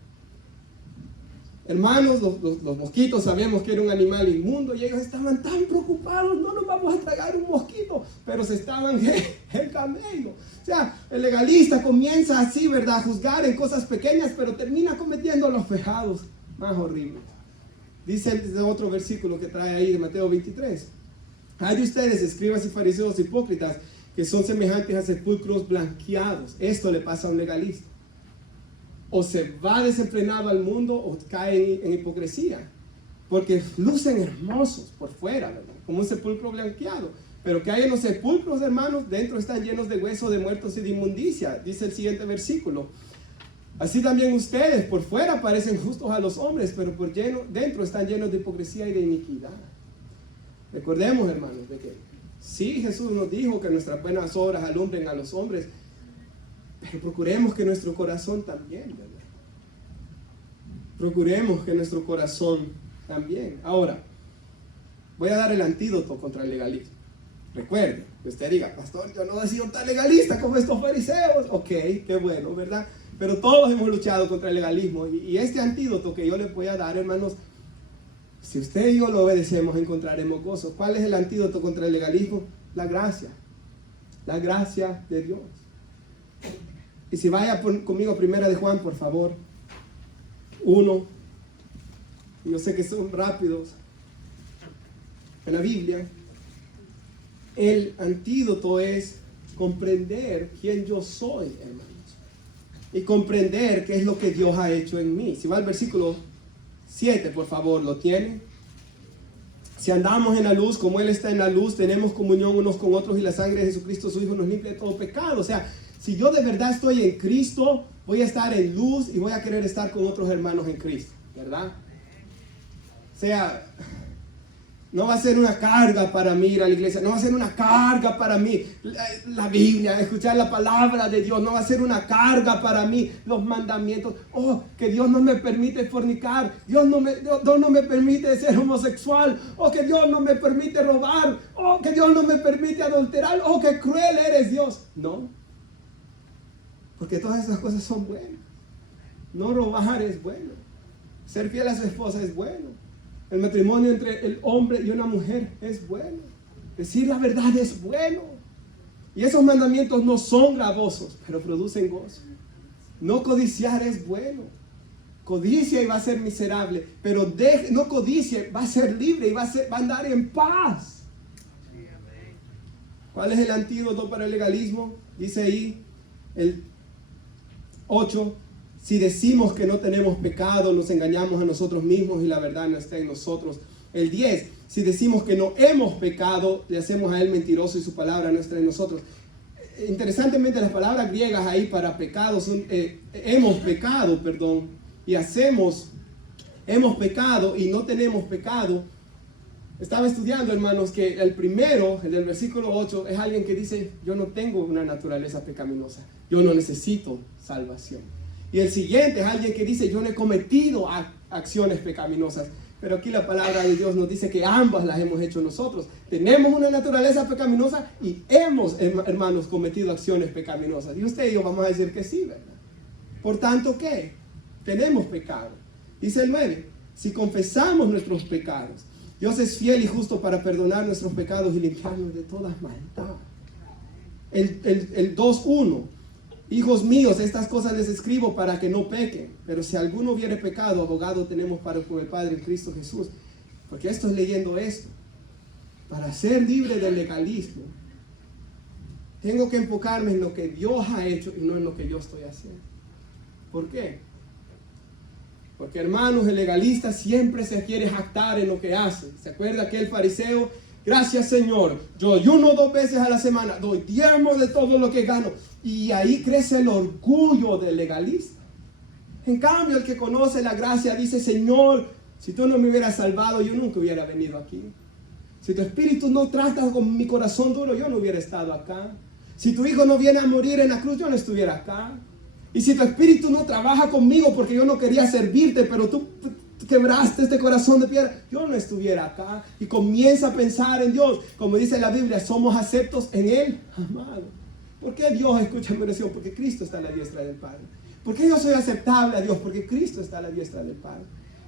Hermanos, los mosquitos sabemos que era un animal inmundo y ellos estaban tan preocupados, no nos vamos a tragar un mosquito, pero se estaban el camello. O sea, el legalista comienza así, ¿verdad?, a juzgar en cosas pequeñas, pero termina cometiendo los pecados más horribles. Dice el otro versículo que trae ahí de Mateo 23. Hay de ustedes, escribas y fariseos hipócritas, que son semejantes a sepulcros blanqueados. Esto le pasa a un legalista. O se va desenfrenado al mundo o cae en hipocresía. Porque lucen hermosos por fuera, ¿verdad?, como un sepulcro blanqueado. Pero que hay en los sepulcros, hermanos, dentro están llenos de huesos de muertos y de inmundicia. Dice el siguiente versículo. Así también ustedes por fuera parecen justos a los hombres, pero dentro están llenos de hipocresía y de iniquidad. Recordemos, hermanos, de que sí, Jesús nos dijo que nuestras buenas obras alumbren a los hombres, pero procuremos que nuestro corazón también, ¿verdad? Procuremos que nuestro corazón también. Ahora, voy a dar el antídoto contra el legalismo. Recuerde, que usted diga, pastor, yo no he sido tan legalista como estos fariseos. Ok, qué bueno, ¿verdad? Pero todos hemos luchado contra el legalismo. Y este antídoto que yo les voy a dar, hermanos, si usted y yo lo obedecemos, encontraremos gozo. ¿Cuál es el antídoto contra el legalismo? La gracia. La gracia de Dios. Y si vaya conmigo a 1 de Juan, por favor. 1. Yo sé que son rápidos. En la Biblia, el antídoto es comprender quién yo soy, hermanos. y comprender qué es lo que Dios ha hecho en mí. Si va al versículo 7, por favor, ¿lo tiene? Si andamos en la luz como Él está en la luz, tenemos comunión unos con otros y la sangre de Jesucristo su Hijo nos limpia de todo pecado. O sea, si yo de verdad estoy en Cristo, voy a estar en luz y voy a querer estar con otros hermanos en Cristo, ¿verdad? O sea, no va a ser una carga para mí ir a la iglesia, no va a ser una carga para mí la Biblia, escuchar la palabra de Dios, no va a ser una carga para mí los mandamientos. Oh, que Dios no me permite fornicar, Dios no me permite ser homosexual, oh, que Dios no me permite robar, oh, que Dios no me permite adulterar, oh, que cruel eres Dios. No, porque todas esas cosas son buenas. No robar es bueno, ser fiel a su esposa es bueno. El matrimonio entre el hombre y una mujer es bueno. Decir la verdad es bueno. Y esos mandamientos no son gravosos, pero producen gozo. No codiciar es bueno. Codicia y va a ser miserable, pero no codicie, va a ser libre y va a andar en paz. ¿Cuál es el antídoto para el legalismo? Dice ahí el 8. Si decimos que no tenemos pecado, nos engañamos a nosotros mismos y la verdad no está en nosotros. El 10, si decimos que no hemos pecado, le hacemos a Él mentiroso y su palabra no está en nosotros. Interesantemente, las palabras griegas ahí para pecado son hemos pecado, y hemos pecado y no tenemos pecado. Estaba estudiando, hermanos, que el primero, el del versículo 8, es alguien que dice, yo no tengo una naturaleza pecaminosa, yo no necesito salvación. Y el siguiente es alguien que dice, yo no he cometido acciones pecaminosas. Pero aquí la palabra de Dios nos dice que ambas las hemos hecho nosotros. Tenemos una naturaleza pecaminosa y hemos, hermanos, cometido acciones pecaminosas. Y usted y yo vamos a decir que sí, ¿verdad? Por tanto, ¿qué? Tenemos pecado. Dice el 9, si confesamos nuestros pecados, Dios es fiel y justo para perdonar nuestros pecados y limpiarnos de toda maldad. El 2:1. Hijos míos, estas cosas les escribo para que no pequen. Pero si alguno hubiere pecado, abogado tenemos para con el Padre en Cristo Jesús. Porque estoy leyendo esto. Para ser libre del legalismo, tengo que enfocarme en lo que Dios ha hecho y no en lo que yo estoy haciendo. ¿Por qué? Porque, hermanos, el legalista siempre se quiere jactar en lo que hace. ¿Se acuerda aquel fariseo? Gracias, Señor, yo ayuno 2 veces a la semana, doy diezmo de todo lo que gano. Y ahí crece el orgullo del legalista. En cambio, el que conoce la gracia dice, Señor, si tú no me hubieras salvado, yo nunca hubiera venido aquí. Si tu espíritu no trata con mi corazón duro, yo no hubiera estado acá. Si tu hijo no viene a morir en la cruz, yo no estuviera acá. Y si tu espíritu no trabaja conmigo porque yo no quería servirte, pero tú quebraste este corazón de piedra, yo no estuviera acá. Y comienza a pensar en Dios. Como dice la Biblia, somos aceptos en Él, amado. ¿Por qué Dios escucha mi oración? Porque Cristo está a la diestra del Padre. ¿Por qué yo soy aceptable a Dios? Porque Cristo está a la diestra del Padre.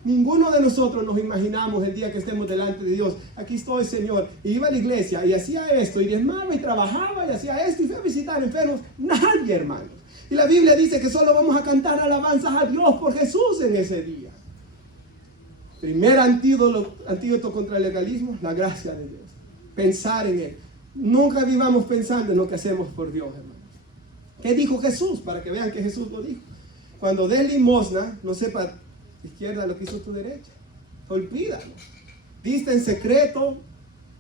Ninguno de nosotros nos imaginamos el día que estemos delante de Dios. Aquí estoy, Señor. Y iba a la iglesia y hacía esto, y diezmaba y trabajaba y hacía esto, y fui a visitar enfermos. Nadie, hermanos. Y la Biblia dice que solo vamos a cantar alabanzas a Dios por Jesús en ese día. Primer antídoto contra el legalismo, la gracia de Dios. Pensar en Él. Nunca vivamos pensando en lo que hacemos por Dios, hermanos. ¿Qué dijo Jesús? Para que vean que Jesús lo dijo. Cuando des limosna, no sepa izquierda lo que hizo tu derecha. Olvídalo. Diste en secreto,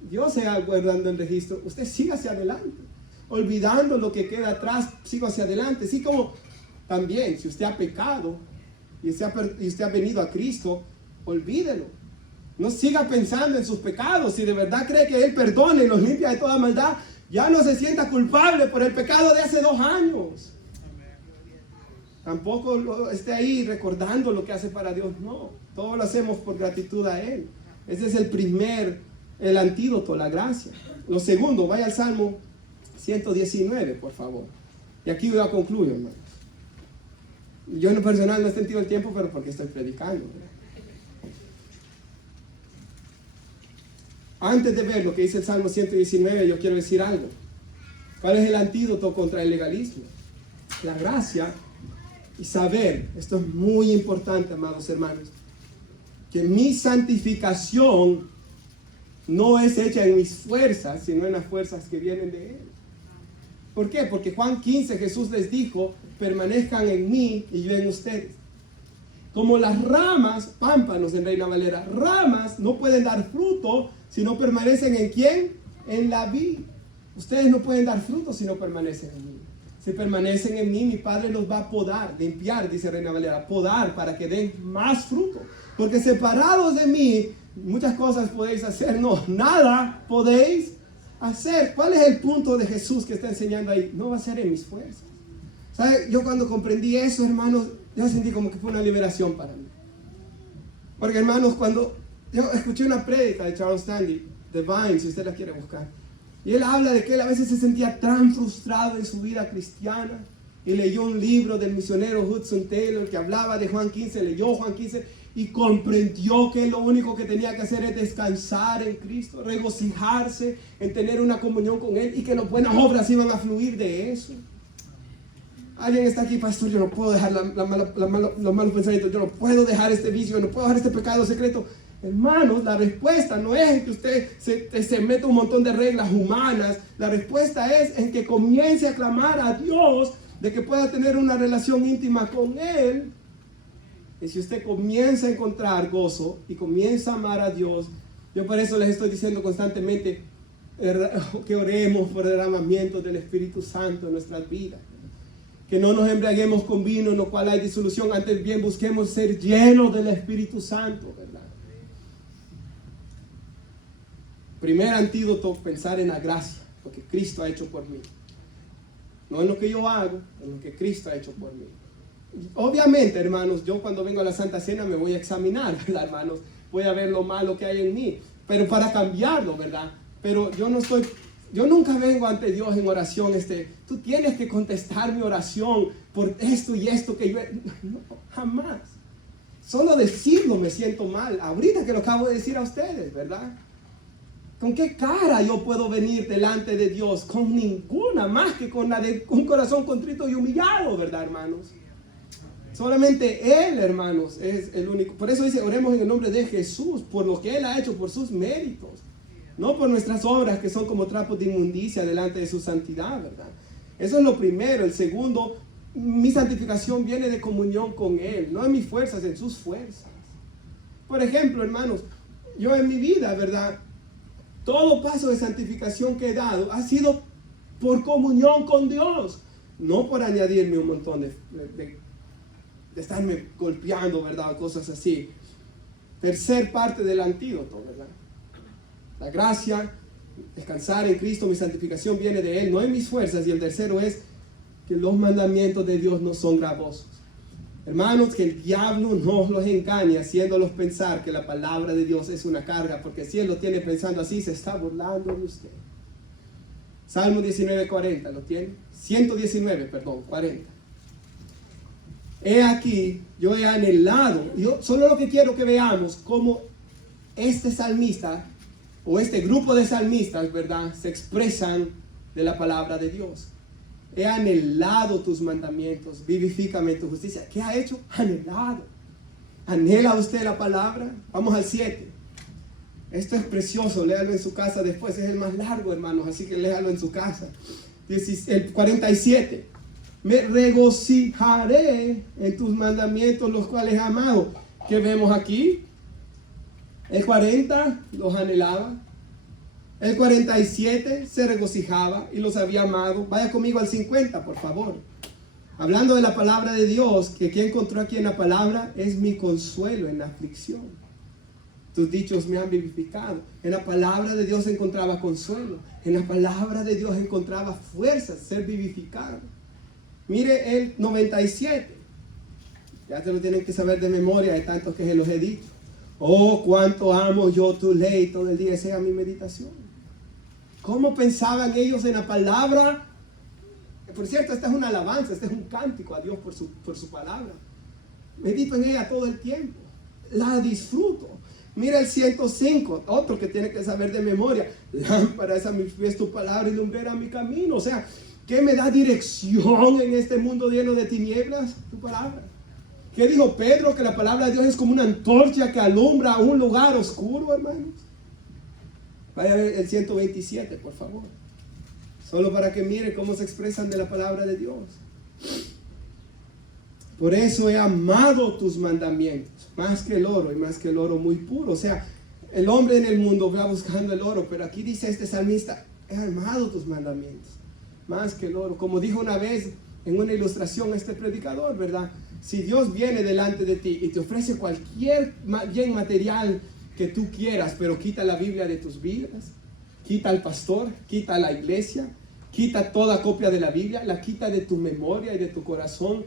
Dios se va guardando el registro. Usted siga hacia adelante. Olvidando lo que queda atrás, sigo hacia adelante. Así como también, si usted ha pecado y usted ha venido a Cristo, olvídelo. No siga pensando en sus pecados. Si de verdad cree que Él perdona y los limpia de toda maldad, ya no se sienta culpable por el pecado de hace 2 años. Tampoco esté ahí recordando lo que hace para Dios. No, todo lo hacemos por gratitud a Él. Ese es el antídoto, la gracia. Lo segundo, vaya al Salmo 119, por favor. Y aquí voy a concluir, hermanos. Yo en lo personal no he sentido el tiempo, pero porque estoy predicando, ¿verdad? Antes de ver lo que dice el Salmo 119, yo quiero decir algo. ¿Cuál es el antídoto contra el legalismo? La gracia y saber, esto es muy importante, amados hermanos, que mi santificación no es hecha en mis fuerzas, sino en las fuerzas que vienen de Él. ¿Por qué? Porque Juan 15 Jesús les dijo, permanezcan en mí y yo en ustedes. Como las ramas, pámpanos en Reina Valera, ramas no pueden dar fruto si no permanecen ¿en quién? En la vid. Ustedes no pueden dar fruto si no permanecen en mí. Si permanecen en mí, mi Padre los va a podar, limpiar, dice Reina Valera, podar para que den más fruto. Porque separados de mí, muchas cosas podéis hacer, no, nada podéis hacer. ¿Cuál es el punto de Jesús que está enseñando ahí? No va a ser en mis fuerzas. ¿Sabe? Yo cuando comprendí eso, hermanos, yo sentí como que fue una liberación para mí. Porque, hermanos, cuando yo escuché una prédica de Charles Stanley, The Vine, si usted la quiere buscar, y él habla de que él a veces se sentía tan frustrado en su vida cristiana, y leyó un libro del misionero Hudson Taylor que hablaba de Juan 15, leyó Juan 15 y comprendió que lo único que tenía que hacer es descansar en Cristo, regocijarse en tener una comunión con Él, y que las buenas obras iban a fluir de eso. Alguien está aquí, pastor, yo no puedo dejar los malos pensamientos, yo no puedo dejar este vicio, yo no puedo dejar este pecado secreto. Hermanos, la respuesta no es en que usted se meta un montón de reglas humanas. La respuesta es en que comience a clamar a Dios de que pueda tener una relación íntima con Él. Y si usted comienza a encontrar gozo y comienza a amar a Dios, yo por eso les estoy diciendo constantemente que oremos por el derramamiento del Espíritu Santo en nuestras vidas. Que no nos embriaguemos con vino en lo cual hay disolución, antes bien busquemos ser llenos del Espíritu Santo, ¿verdad? Primer antídoto, pensar en la gracia, lo que Cristo ha hecho por mí. No en lo que yo hago, en lo que Cristo ha hecho por mí. Obviamente, hermanos, yo cuando vengo a la Santa Cena me voy a examinar, ¿verdad, hermanos? Voy a ver lo malo que hay en mí, pero para cambiarlo, ¿verdad? Pero yo nunca vengo ante Dios en oración, tú tienes que contestar mi oración por esto y esto que yo... No, jamás. Solo decirlo me siento mal. Ahorita que lo acabo de decir a ustedes, ¿verdad? ¿Con qué cara yo puedo venir delante de Dios? Con ninguna, más que con la de un corazón contrito y humillado, ¿verdad, hermanos? Solamente Él, hermanos, es el único. Por eso dice, oremos en el nombre de Jesús, por lo que Él ha hecho, por sus méritos. No por nuestras obras que son como trapos de inmundicia delante de su santidad, ¿verdad? Eso es lo primero. El segundo, mi santificación viene de comunión con Él, no en mis fuerzas, en sus fuerzas. Por ejemplo, hermanos, yo en mi vida, ¿verdad? Todo paso de santificación que he dado ha sido por comunión con Dios, no por añadirme un montón de estarme golpeando, ¿verdad? Cosas así. Tercer parte del antídoto, ¿verdad? La gracia, descansar en Cristo, mi santificación viene de Él, no en mis fuerzas. Y el tercero es que los mandamientos de Dios no son gravosos. Hermanos, que el diablo no los engañe haciéndolos pensar que la palabra de Dios es una carga, porque si Él lo tiene pensando así, se está burlando de usted. Salmo 19:40, ¿lo tiene? 40. He aquí, yo he anhelado, yo solo lo que quiero que veamos cómo este salmista o este grupo de salmistas, ¿verdad?, se expresan de la palabra de Dios. He anhelado tus mandamientos, vivifícame en tu justicia. ¿Qué ha hecho? Anhelado. ¿Anhela usted la palabra? Vamos al 7. Esto es precioso, léalo en su casa después, es el más largo, hermanos, así que léalo en su casa. El 47. Me regocijaré en tus mandamientos, los cuales he amado. ¿Qué vemos aquí? El 40 los anhelaba. El 47 se regocijaba y los había amado. Vaya conmigo al 50, por favor. Hablando de la palabra de Dios, que ¿qué encontró aquí en la palabra? Es mi consuelo en la aflicción. Tus dichos me han vivificado. En la palabra de Dios encontraba consuelo. En la palabra de Dios encontraba fuerzas, ser vivificado. Mire el 97. Ya te lo tienen que saber de memoria de tantos que se los he dicho. Oh, cuánto amo yo tu ley, todo el día sea mi meditación. ¿Cómo pensaban ellos en la palabra? Por cierto, esta es una alabanza, este es un cántico a Dios por su palabra. Medito en ella todo el tiempo. La disfruto. Mira el 105, otro que tiene que saber de memoria. Lámpara es a mis pies tu palabra y lumbrera mi camino. O sea, ¿qué me da dirección en este mundo lleno de tinieblas? Tu palabra. ¿Qué dijo Pedro? Que la palabra de Dios es como una antorcha que alumbra un lugar oscuro, hermanos. Vaya a ver el 127, por favor. Solo para que mire cómo se expresan de la palabra de Dios. Por eso he amado tus mandamientos, más que el oro, y más que el oro muy puro. O sea, el hombre en el mundo va buscando el oro, pero aquí dice este salmista, he amado tus mandamientos, más que el oro. Como dijo una vez en una ilustración este predicador, ¿verdad? Si Dios viene delante de ti y te ofrece cualquier bien material que tú quieras, pero quita la Biblia de tus vidas, quita al pastor, quita la iglesia, quita toda copia de la Biblia, la quita de tu memoria y de tu corazón.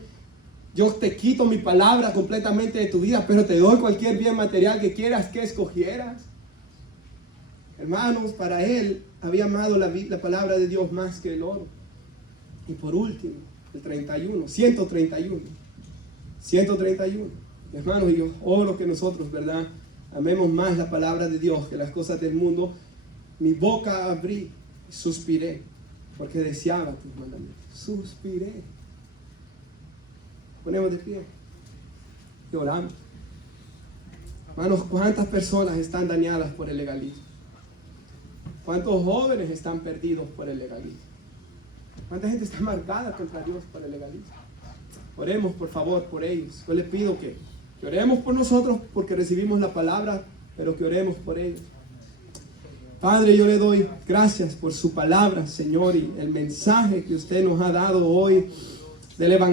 Yo te quito mi palabra completamente de tu vida, pero te doy cualquier bien material que quieras, que escogieras. Hermanos, para él había amado la palabra de Dios más que el oro. Y por último, el 131. Hermanos, y yo oro que nosotros, ¿verdad?, amemos más la palabra de Dios que las cosas del mundo. Mi boca abrí, suspiré, porque deseaba tus mandamientos. Suspiré. Ponemos de pie y oramos. Hermanos, ¿cuántas personas están dañadas por el legalismo? ¿Cuántos jóvenes están perdidos por el legalismo? ¿Cuánta gente está marcada contra Dios por el legalismo? Oremos, por favor, por ellos. Yo les pido que oremos por nosotros porque recibimos la palabra, pero que oremos por ellos. Padre, yo le doy gracias por su palabra, Señor, y el mensaje que usted nos ha dado hoy del Evangelio.